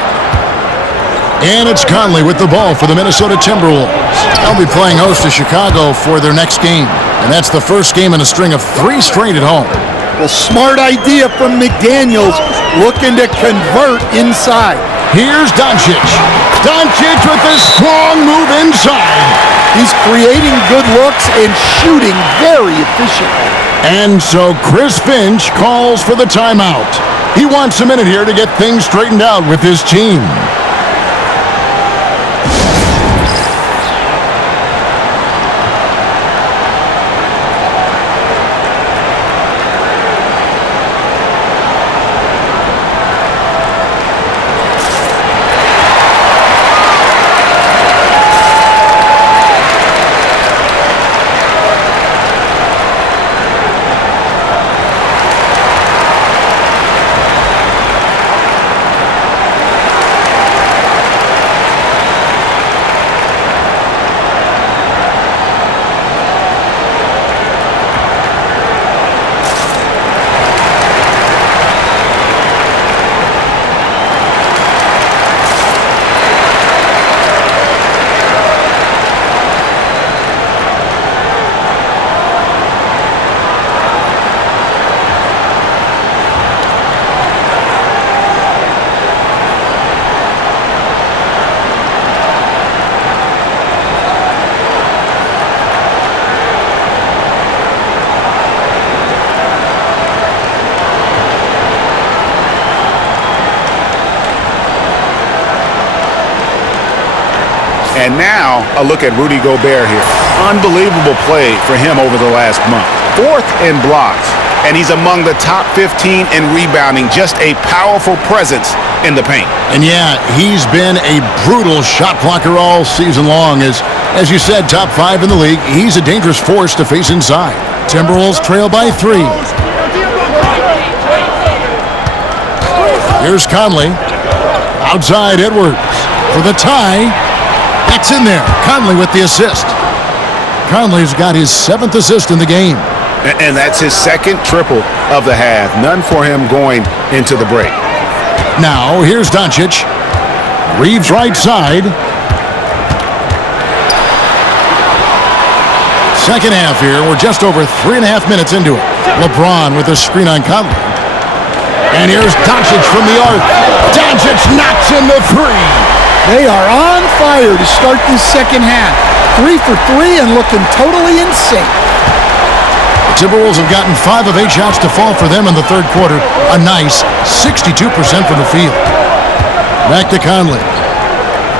And it's Conley with the ball for the Minnesota Timberwolves. They'll be playing host to Chicago for their next game. And that's the first game in a string of 3 straight at home. Well, smart idea from McDaniels, looking to convert inside. Here's Doncic. Doncic with a strong move inside. He's creating good looks and shooting very efficiently. And so Chris Finch calls for the timeout. He wants a minute here to get things straightened out with his team. And now a look at Rudy Gobert here. Unbelievable play for him over the last month. 4th in blocks, and he's among the top 15 in rebounding. Just a powerful presence in the paint. And yeah, he's been a brutal shot blocker all season long. As you said, top 5 in the league. He's a dangerous force to face inside. Timberwolves trail by 3. Here's Conley. Outside Edwards for the tie. That's in there. Conley with the assist. Conley's got his 7th assist in the game. And that's his 2nd triple of the half. None for him going into the break. Now, here's Doncic. Reeves right side. Second half here. We're just over 3.5 minutes into it. LeBron with a screen on Conley. And here's Doncic from the arc. Doncic knocks in the 3. They are on fire to start this second half. 3 for 3 and looking totally in sync. The Timberwolves have gotten 5 of 8 shots to fall for them in the third quarter. A nice 62% from the field. Back to Conley.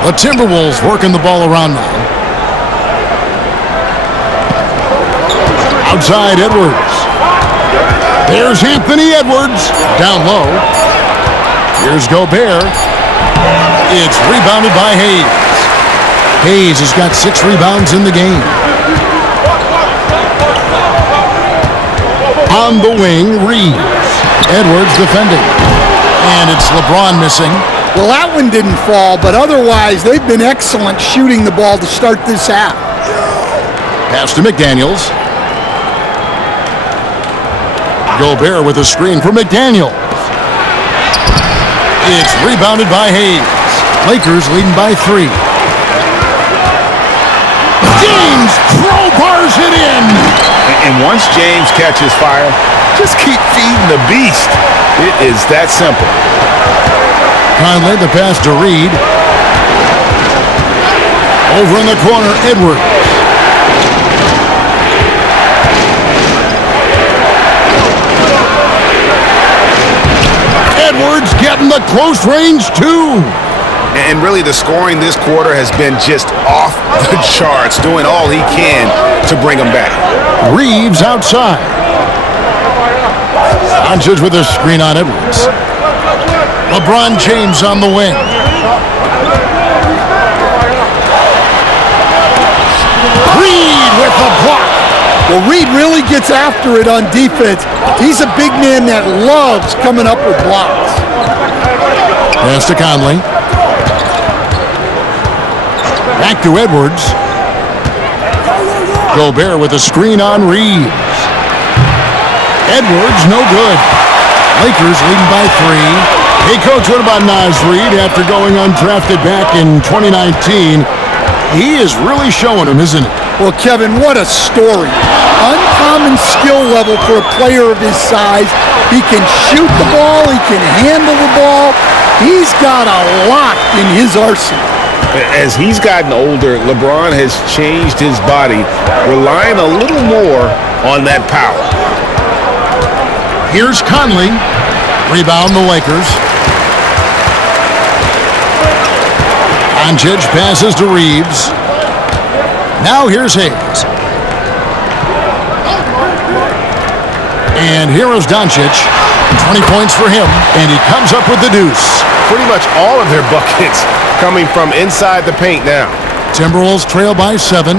The Timberwolves working the ball around now. Outside Edwards. There's Anthony Edwards. Down low. Here's Gobert. It's rebounded by Hayes. Hayes has got 6 rebounds in the game. On the wing, Reeves. Edwards defending. And it's LeBron missing. Well, that one didn't fall, but otherwise they've been excellent shooting the ball to start this half. Pass to McDaniels. Gobert with a screen for McDaniels. It's rebounded by Hayes. Lakers leading by 3. James crowbars it in. And once James catches fire, just keep feeding the beast. It is that simple. Conley, the pass to Reed. Over in the corner, Edwards. Edwards getting the close range, too. And really, the scoring this quarter has been just off the charts, doing all he can to bring them back. Reeves outside. Doncic with a screen on Edwards. LeBron James on the wing. Reed with the block. Well, Reed really gets after it on defense. He's a big man that loves coming up with blocks. Pass to Conley. Back to Edwards. Gobert with a screen on Reeves. Edwards, no good. Lakers leading by 3. Hey, Coach, what about Naz Reid after going undrafted back in 2019? He is really showing him, isn't he? Well, Kevin, what a story. Uncommon skill level for a player of his size. He can shoot the ball. He can handle the ball. He's got a lot in his arsenal. As he's gotten older, LeBron has changed his body, relying a little more on that power. Here's Conley. Rebound the Lakers. Doncic passes to Reeves. Now here's Hayes. And here is Doncic. 20 points for him, and he comes up with the deuce. Pretty much all of their buckets coming from inside the paint now. Timberwolves trail by 7.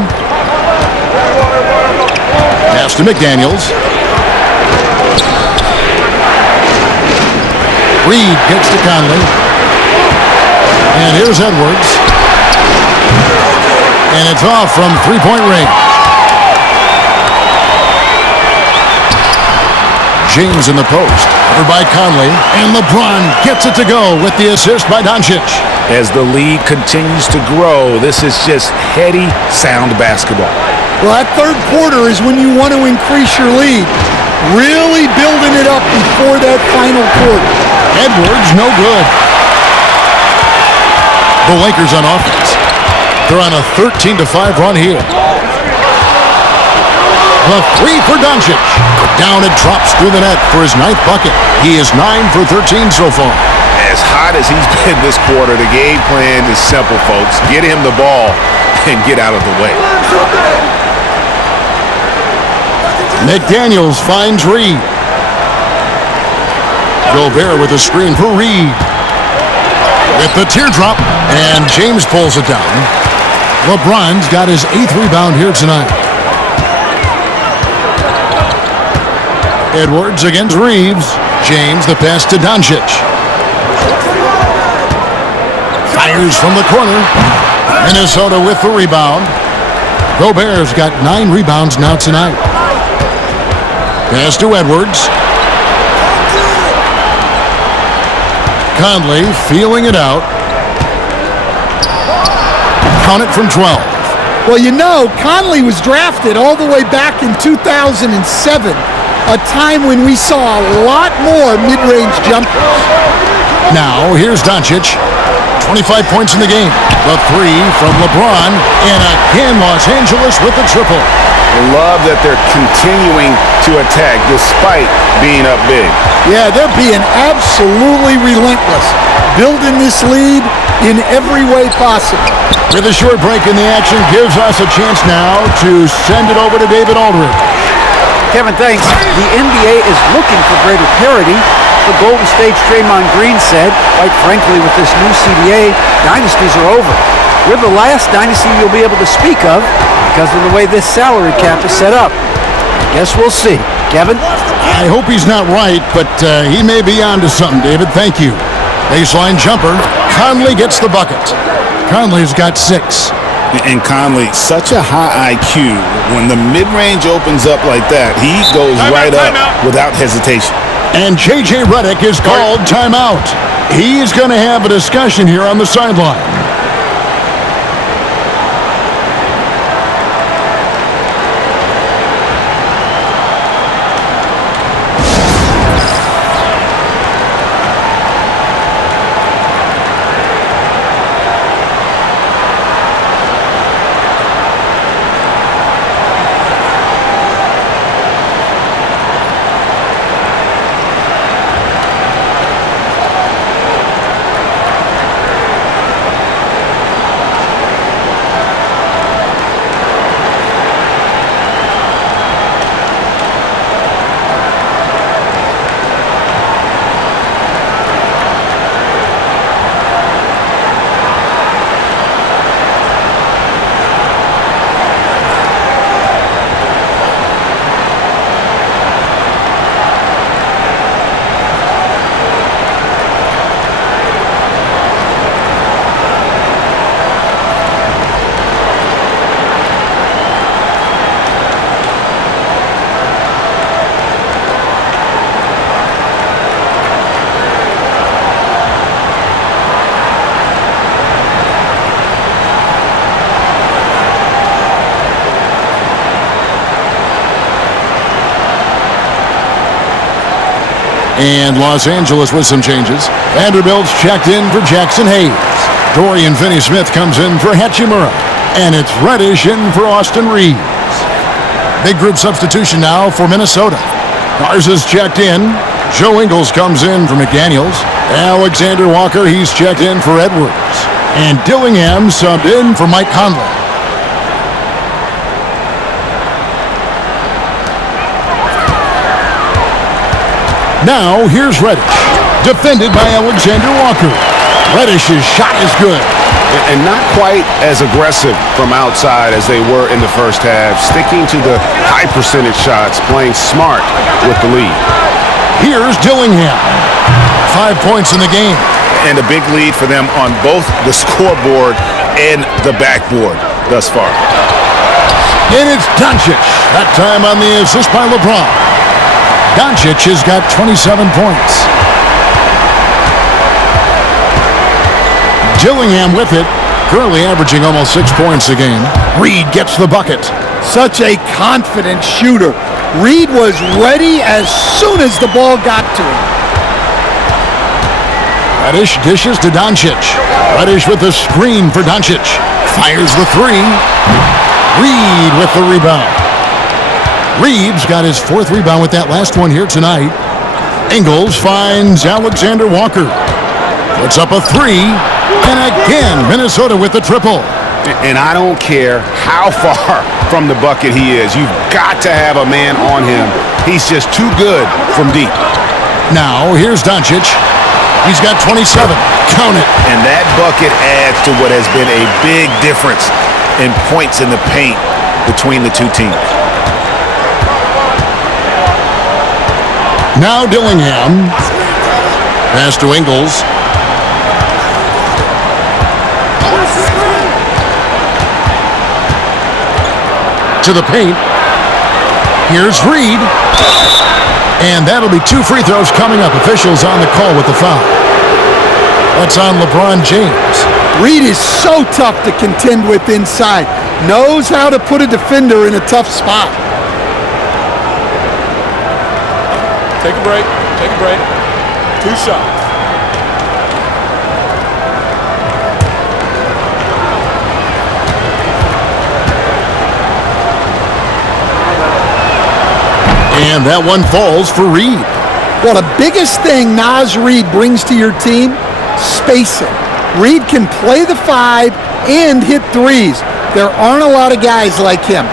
Pass to McDaniels. Reed gets to Conley. And here's Edwards. And it's off from three-point range. James in the post. Over by Conley. And LeBron gets it to go with the assist by Doncic. As the lead continues to grow, this is just heady, sound basketball. Well, that third quarter is when you want to increase your lead. Really building it up before that final quarter. Edwards, no good. The Lakers on offense. They're on a 13-5 run here. The three for Doncic. Down it drops through the net for his 9th bucket. He is 9 for 13 so far. As as hot as he's been this quarter, the game plan is simple, folks. Get him the ball and get out of the way. McDaniels finds Reed. Gobert with a screen for Reed. With the teardrop, and James pulls it down. LeBron's got his 8th rebound here tonight. Edwards against Reeves. James the pass to Doncic. Fires from the corner. Minnesota with the rebound. Gobert's got 9 rebounds now tonight. Pass to Edwards. Conley feeling it out. Count it from 12. Well, you know, Conley was drafted all the way back in 2007, a time when we saw a lot more mid-range jumpers. Now, here's Doncic. 25 points in the game. The 3 from LeBron, and again Los Angeles with the triple. I love that they're continuing to attack despite being up big. Yeah, they're being absolutely relentless, building this lead in every way possible. With a short break in the action, gives us a chance now to send it over to David Aldridge. Kevin, thanks. The NBA is looking for greater parity. The Golden State's Draymond Green said, quite frankly, with this new CBA, dynasties are over. We're the last dynasty you'll be able to speak of because of the way this salary cap is set up. Guess we'll see. Kevin? I hope he's not right, but he may be onto something, David. Thank you. Baseline jumper. Conley gets the bucket. Conley's got 6. And Conley, such a high IQ. When the mid-range opens up like that, he goes right up without hesitation. And J.J. Redick is called timeout. He's going to have a discussion here on the sideline. And Los Angeles with some changes. Vanderbilt's checked in for Jackson Hayes. Dorian Finney-Smith comes in for Hachimura. And it's Reddish in for Austin Reeves. Big group substitution now for Minnesota. Garza's checked in. Joe Ingles comes in for McDaniels. Alexander Walker, he's checked in for Edwards. And Dillingham subbed in for Mike Conley. Now, here's Reddish, defended by Alexander Walker. Reddish's shot is good. And not quite as aggressive from outside as they were in the first half, sticking to the high percentage shots, playing smart with the lead. Here's Dillingham. 5 points in the game. And a big lead for them on both the scoreboard and the backboard thus far. And it's Doncic, that time on the assist by LeBron. Doncic has got 27 points. Dillingham with it, currently averaging almost 6 points a game. Reed gets the bucket. Such a confident shooter. Reed was ready as soon as the ball got to him. Reddish dishes to Doncic. Reddish with the screen for Doncic. Fires the 3. Reed with the rebound. Reeves got his 4th rebound with that last one here tonight. Ingles finds Alexander Walker. Puts up a three. And again, Minnesota with the triple. And I don't care how far from the bucket he is. You've got to have a man on him. He's just too good from deep. Now, here's Doncic. He's got 27. Count it. And that bucket adds to what has been a big difference in points in the paint between the two teams. Now Dillingham. Pass to Ingles. To the paint. Here's Reed. And that'll be 2 free throws coming up. Officials on the call with the foul. That's on LeBron James. Reed is so tough to contend with inside. Knows how to put a defender in a tough spot. Take a break. Take a break. 2 shots. And that one falls for Reed. Well, the biggest thing Naz Reid brings to your team, spacing. Reed can play the 5 and hit threes. There aren't a lot of guys like him.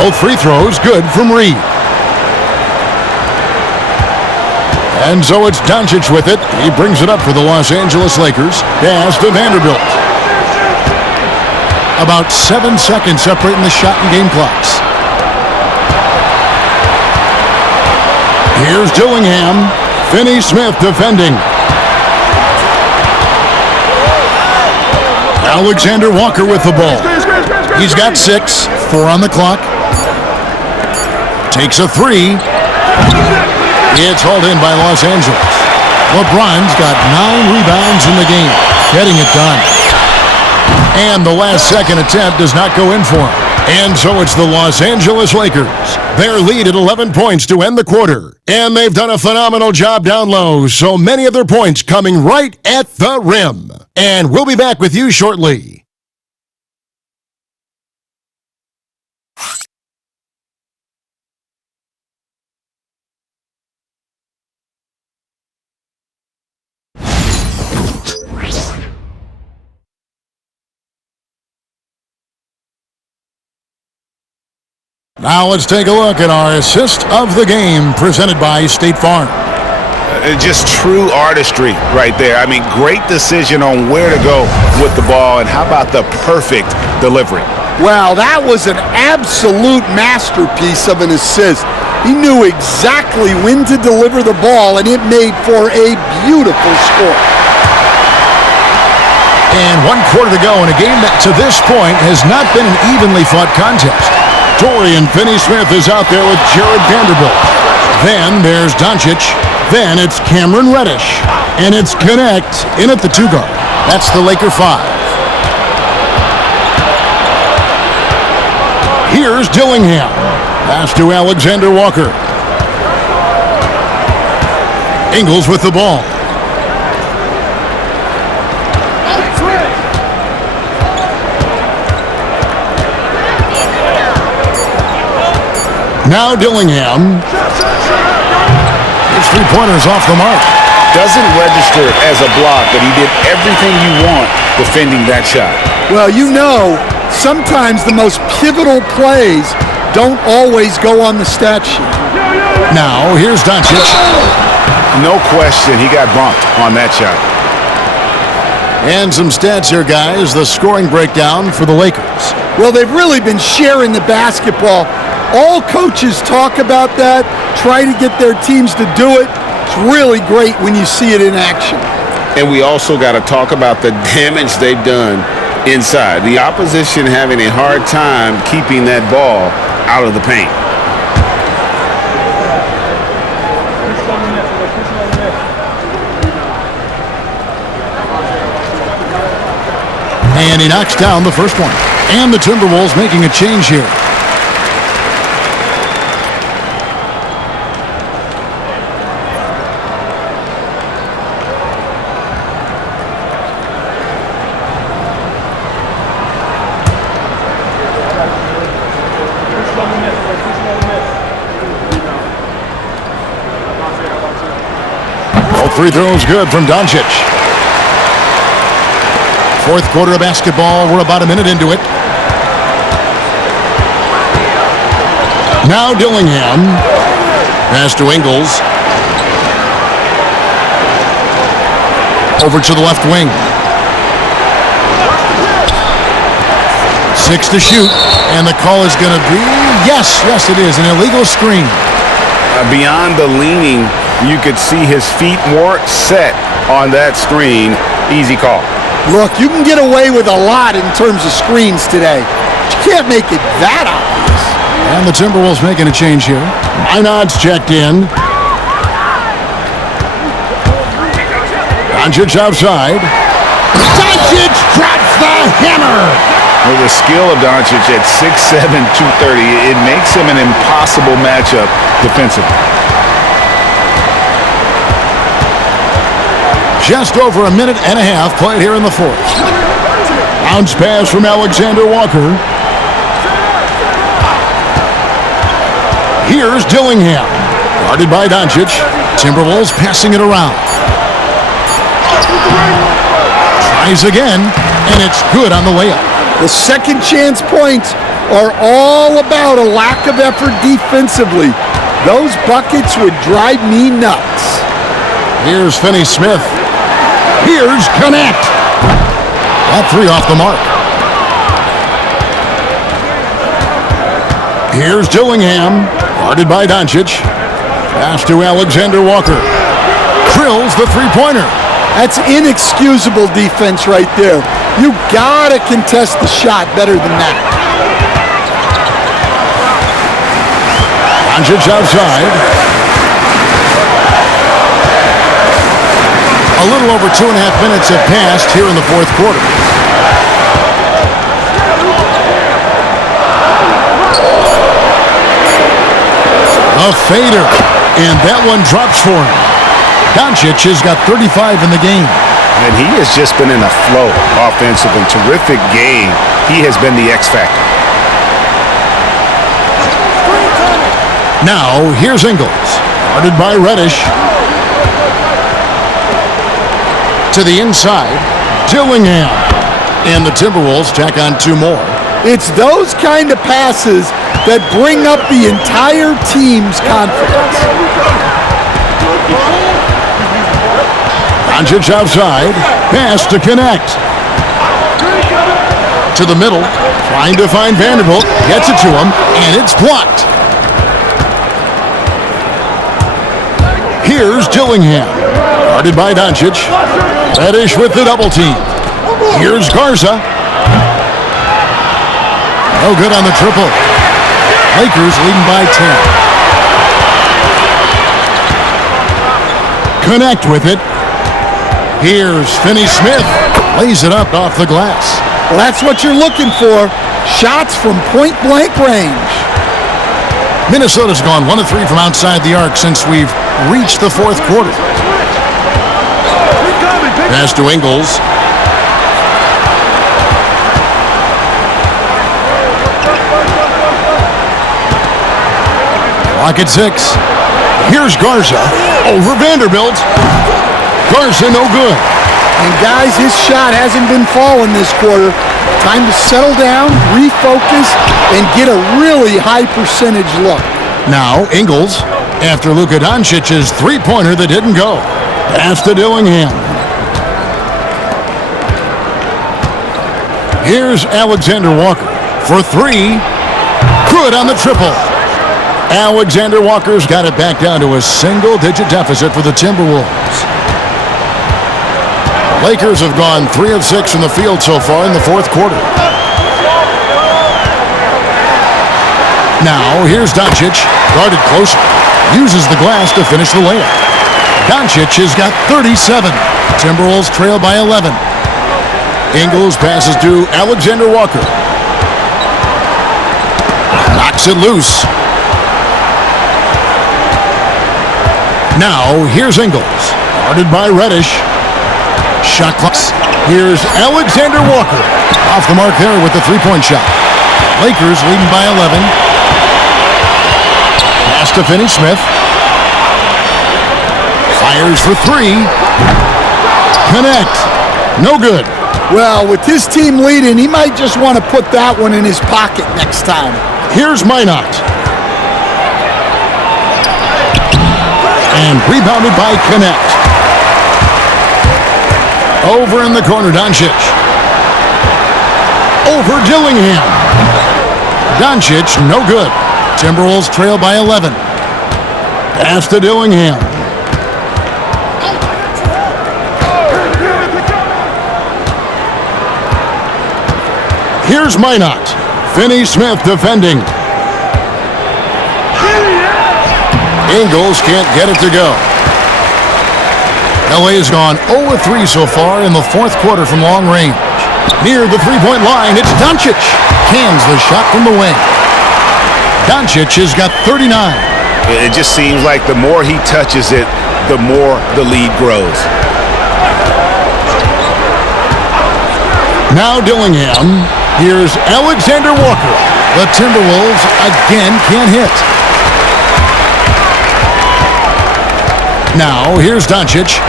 Both free throws good from Reed. And so it's Doncic with it. He brings it up for the Los Angeles Lakers. Pass to Vanderbilt. About 7 seconds separating the shot and game clocks. Here's Dillingham. Finney Smith defending. Alexander Walker with the ball. He's got 6. 4 on the clock. Takes a 3. It's hauled in by Los Angeles. LeBron's got 9 rebounds in the game, getting it done. And the last second attempt does not go in for him. And so it's the Los Angeles Lakers. Their lead at 11 points to end the quarter. And they've done a phenomenal job down low, so many of their points coming right at the rim. And we'll be back with you shortly. Now let's take a look at our assist of the game presented by State Farm. Just true artistry right there. I mean, great decision on where to go with the ball, and how about the perfect delivery? Wow, that was an absolute masterpiece of an assist. He knew exactly when to deliver the ball, and it made for a beautiful score. And 1 quarter to go in a game that to this point has not been an evenly fought contest. Dorian Finney-Smith is out there with Jared Vanderbilt. Then there's Doncic. Then it's Cameron Reddish. And it's Connect in at the 2 guard. That's the Laker 5. Here's Dillingham. Pass to Alexander Walker. Ingles with the ball. Now Dillingham. His 3-pointers off the mark. Doesn't register as a block, but he did everything you want defending that shot. Well, you know, sometimes the most pivotal plays don't always go on the stat sheet. Now, here's Doncic. No question, he got bumped on that shot. And some stats here, guys. The scoring breakdown for the Lakers. Well, they've really been sharing the basketball. All coaches talk about that, try to get their teams to do it. It's really great when you see it in action. And we also got to talk about the damage they've done inside. The opposition having a hard time keeping that ball out of the paint. And he knocks down the first one. And the Timberwolves making a change here. Both free throws good from Doncic. Fourth quarter of basketball. We're about a minute into it. Now Dillingham. Pass to Ingles. Over to the left wing. 6 to shoot. And the call is going to be, yes, it is, an illegal screen. Beyond the leaning, you could see his feet weren't set on that screen. Easy call. Look, you can get away with a lot in terms of screens today. You can't make it that obvious. And the Timberwolves making a change here. Minod's checked in. Doncic outside. Doncic drops the hammer. With the skill of Doncic at 6'7", 230, it makes him an impossible matchup defensively. Just over a minute and a half played here in the fourth. Bounce pass from Alexander Walker. Here's Dillingham. Guarded by Doncic. Timberwolves passing it around. Tries again, and it's good on the layup. The second chance points are all about a lack of effort defensively. Those buckets would drive me nuts. Here's Finney-Smith. Here's Connect. That three off the mark. Here's Dillingham. Guarded by Doncic. Pass to Alexander Walker. Drills the three-pointer. That's inexcusable defense right there. You gotta contest the shot better than that. Doncic outside. A little over 2.5 minutes have passed here in the fourth quarter. A fader, and that one drops for him. Doncic has got 35 in the game. And he has just been in a flow offensively. Terrific game. He has been the X factor. Now, here's Ingles. Guarded by Reddish. To the inside, Dillingham. And the Timberwolves tack on 2 more. It's those kind of passes that bring up the entire team's confidence. Doncic outside. Pass to Connect. To the middle. Trying to find Vanderbilt. Gets it to him, and it's blocked. Here's Dillingham. Guarded by Doncic. Reddish with the double team. Here's Garza. No good on the triple. Lakers leading by 10. Connect with it. Here's Finney-Smith. Lays it up off the glass. Well, that's what you're looking for. Shots from point-blank range. Minnesota's gone 1 of 3 from outside the arc since we've reached the fourth quarter. Pass to Ingles. Clock at 6. Here's Garza over Vanderbilt. Garza no good. And guys, his shot hasn't been falling this quarter. Time to settle down, refocus, and get a really high percentage look. Now Ingles after LUKADONCIC's three-pointer that didn't go. Pass to Dillingham. Here's Alexander Walker for 3. Good on the triple. Alexander Walker's got it back down to a single-digit deficit for the Timberwolves. Lakers have gone 3 of 6 from the field so far in the fourth quarter. Now, here's Doncic, guarded closer. Uses the glass to finish the layup. Doncic has got 37. Timberwolves trail by 11. Ingles passes to Alexander Walker. Knocks it loose. Now, here's Ingles, guarded by Reddish. Shot clock. Here's Alexander Walker. Off the mark there with the three-point shot. Lakers leading by 11. Pass to Finney-Smith. Fires for three. Connect. No good. Well, with his team leading, he might just want to put that one in his pocket next time. Here's Minot. And rebounded by Connect. Over in the corner, Doncic. Over Dillingham. Doncic, no good. Timberwolves trail by 11. Pass to Dillingham. Here's Minot. Finney-Smith defending. Ingles can't get it to go. LA has gone 0-3 so far in the fourth quarter from long range. Near the three-point line, it's Doncic. Cans the shot from the wing. Doncic has got 39. It just seems like the more he touches it, the more the lead grows. Now Dillingham. Here's Alexander Walker. The Timberwolves again can't hit. Now here's Doncic.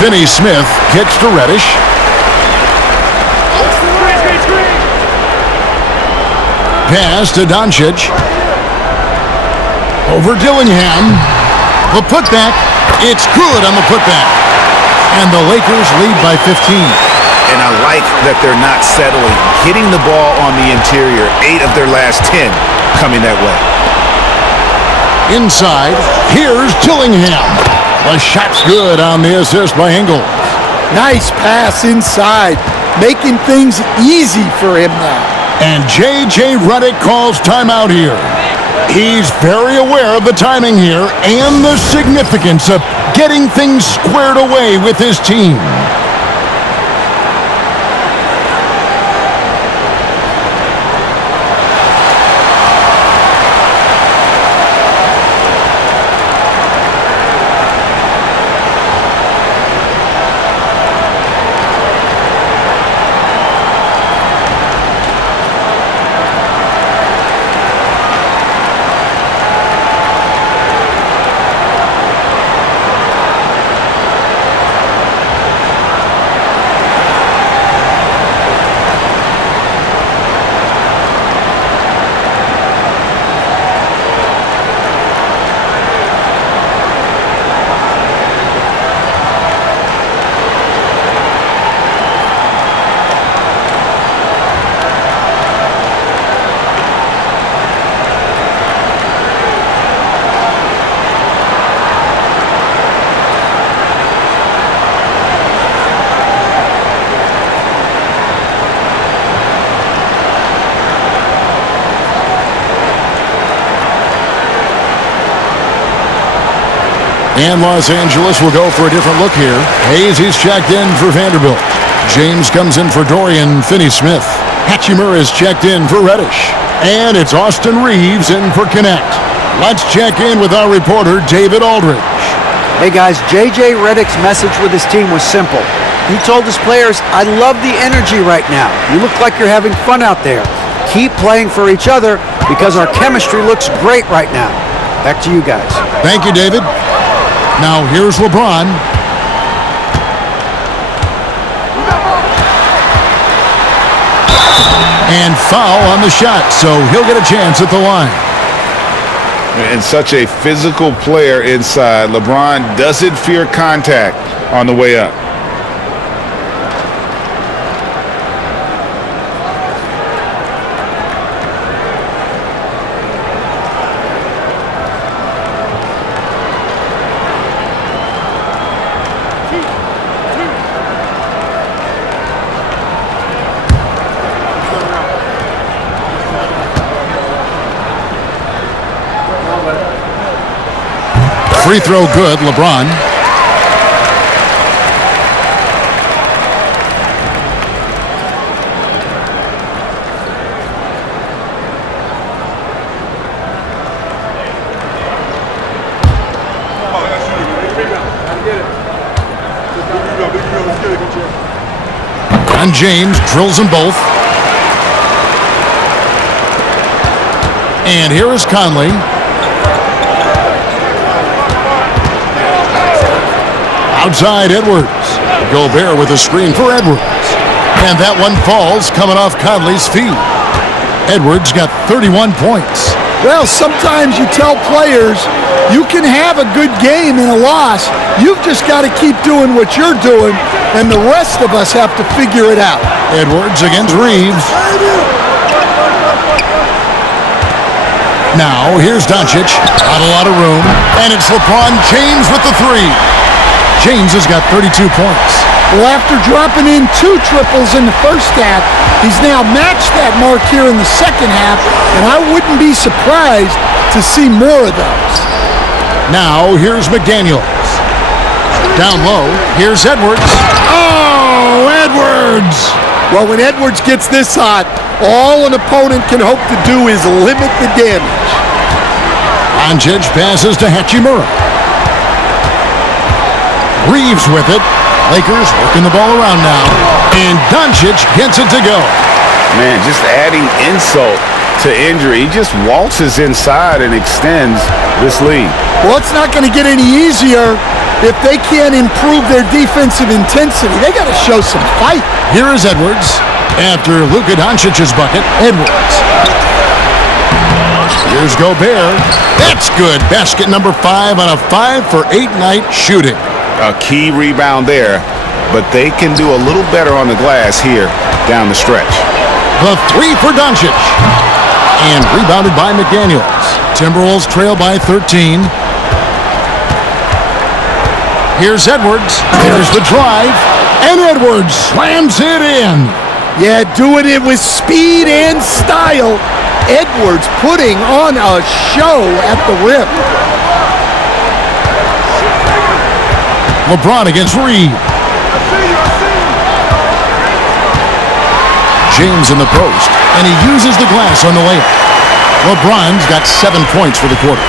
Finney-Smith kicks to Reddish. Pass to Doncic. Over Dillingham. The putback. It's good on the putback. And the Lakers lead by 15. And I like that they're not settling. Hitting the ball on the interior, 8 of their last 10 coming that way. Inside, here's Dillingham. The shot's good on the assist by Ingles. Nice pass inside, making things easy for him now. And J.J. Redick calls timeout here. He's very aware of the timing here and the significance of getting things squared away with his team. And Los Angeles will go for a different look here. Hayes, he's checked in for Vanderbilt. James comes in for Dorian Finney-Smith. Hatchimer is checked in for Reddish. And it's Austin Reeves in for Connect. Let's check in with our reporter, David Aldridge. Hey guys, J.J. Redick's message with his team was simple. He told his players, I love the energy right now. You look like you're having fun out there. Keep playing for each other because our chemistry looks great right now. Back to you guys. Thank you, David. Now here's LeBron. And foul on the shot, so he'll get a chance at the line. And such a physical player inside. LeBron doesn't fear contact on the way up. Free throw good, LeBron. And James drills them both. And here is Conley. Outside Edwards. Gobert with a screen for Edwards. And that one falls coming off Conley's feet. Edwards got 31 points. Well, sometimes you tell players you can have a good game in a loss. You've just got to keep doing what you're doing, and the rest of us have to figure it out. Edwards against Reeves. Now, here's Doncic. Not a lot of room. And it's LeBron James with the three. James has got 32 points. Well, after dropping in 2 triples in the first half, he's now matched that mark here in the second half, and I wouldn't be surprised to see more of those. Now, here's McDaniels. Down low, here's Edwards. Oh, Edwards! Well, when Edwards gets this hot, all an opponent can hope to do is limit the damage. Doncic passes to Hachimura. Reeves with it. Lakers working the ball around now. And Doncic gets it to go. Man, just adding insult to injury. He just waltzes inside and extends this lead. Well, it's not going to get any easier if they can't improve their defensive intensity. They got to show some fight. Here is Edwards. After LUKADONCIC's bucket, Edwards. Here's Gobert. That's good. Basket number 5 on a 5-for-8 night shooting. A key rebound there, but they can do a little better on the glass here down the stretch. The three for Doncic. And rebounded by McDaniels. Timberwolves trail by 13. Here's Edwards. Here's the drive. And Edwards slams it in. Yeah, doing it with speed and style. Edwards putting on a show at the rim. LeBron against Reed. James in the post, and he uses the glass on the layup. LeBron's got 7 points for the quarter.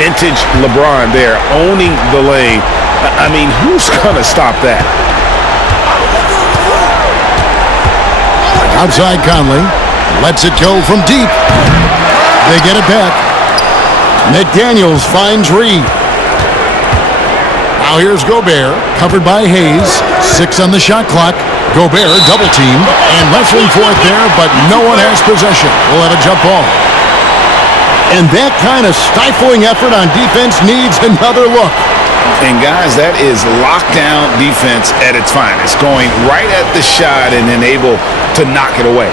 Vintage LeBron there, owning the lane. I mean, who's going to stop that? Outside Conley, lets it go from deep. They get it back. McDaniels finds Reed. Now here's Gobert, covered by Hayes. 6 on the shot clock. Gobert double-teamed and wrestling for it there, but no one has possession. We'll have a jump ball. And that kind of stifling effort on defense needs another look. And guys, that is lockdown defense at its finest. Going right at the shot and then able to knock it away.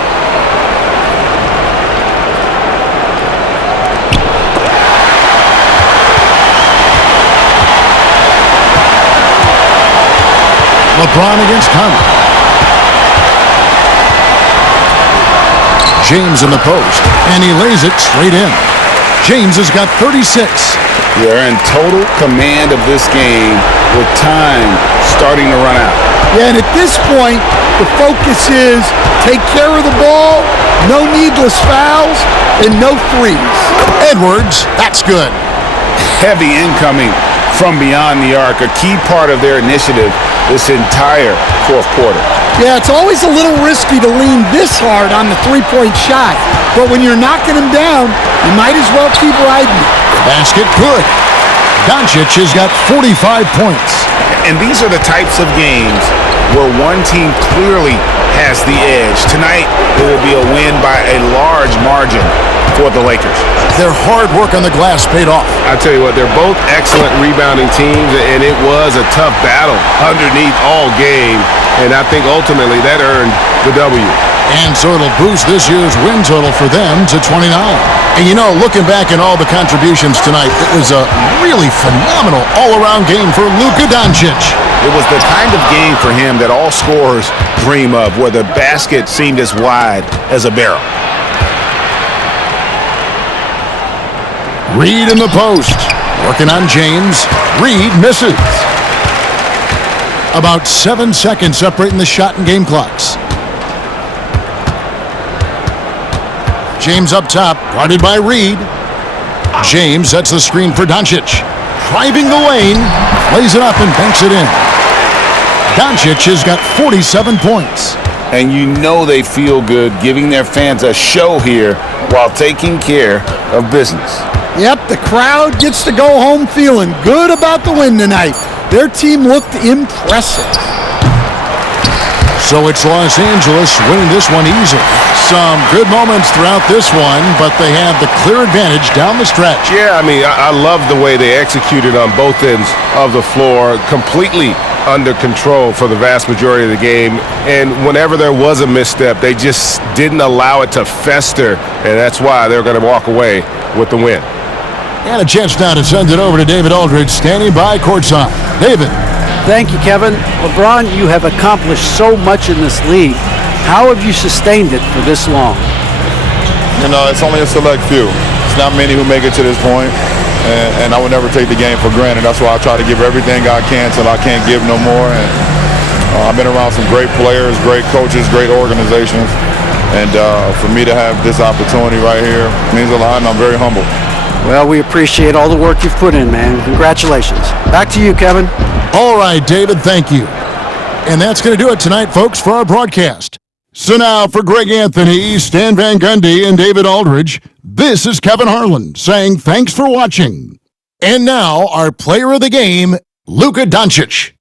LeBron against Conley. James in the post, and he lays it straight in. James has got 36. They're in total command of this game with time starting to run out. Yeah, and at this point, the focus is take care of the ball, no needless fouls, and no threes. Edwards, that's good. Heavy incoming from beyond the arc, a key part of their initiative this entire fourth quarter. Yeah, it's always a little risky to lean this hard on the three-point shot, but when you're knocking them down, you might as well keep riding it. Basket good. Doncic has got 45 points. And these are the types of games where one team clearly has the edge. Tonight, it will be a win by a large margin for the Lakers. Their hard work on the glass paid off. I tell you what, they're both excellent rebounding teams, and it was a tough battle underneath all game, and I think ultimately that earned the W. And so it'll boost this year's win total for them to 29. And you know, looking back at all the contributions tonight, it was a really phenomenal all-around game for Luka Doncic. It was the kind of game for him that all scorers dream of, where the basket seemed as wide as a barrel. Reed in the post, working on James. Reed misses. About 7 seconds separating the shot and game clocks. James up top, guarded by Reed. James sets the screen for Doncic. Driving the lane, plays it up and banks it in. Doncic has got 47 points. And you know they feel good giving their fans a show here while taking care of business. Yep, the crowd gets to go home feeling good about the win tonight. Their team looked impressive. So it's Los Angeles winning this one easily. Some good moments throughout this one, but they have the clear advantage down the stretch. Yeah, I mean, I love the way they executed on both ends of the floor, completely under control for the vast majority of the game. And whenever there was a misstep, they just didn't allow it to fester, and that's why they're going to walk away with the win. And a chance now to send it over to David Aldridge, standing by courtside. David. Thank you, Kevin. LeBron, you have accomplished so much in this league. How have you sustained it for this long? You know, it's only a select few. It's not many who make it to this point, and I would never take the game for granted. That's why I try to give everything I can till I can't give no more. And I've been around some great players, great coaches, great organizations, and for me to have this opportunity right here means a lot, and I'm very humble. Well, we appreciate all the work you've put in, man. Congratulations. Back to you, Kevin. All right, David, thank you. And that's going to do it tonight, folks, for our broadcast. So now, for Greg Anthony, Stan Van Gundy, and David Aldridge, this is Kevin Harlan saying thanks for watching. And now, our player of the game, Luka Doncic.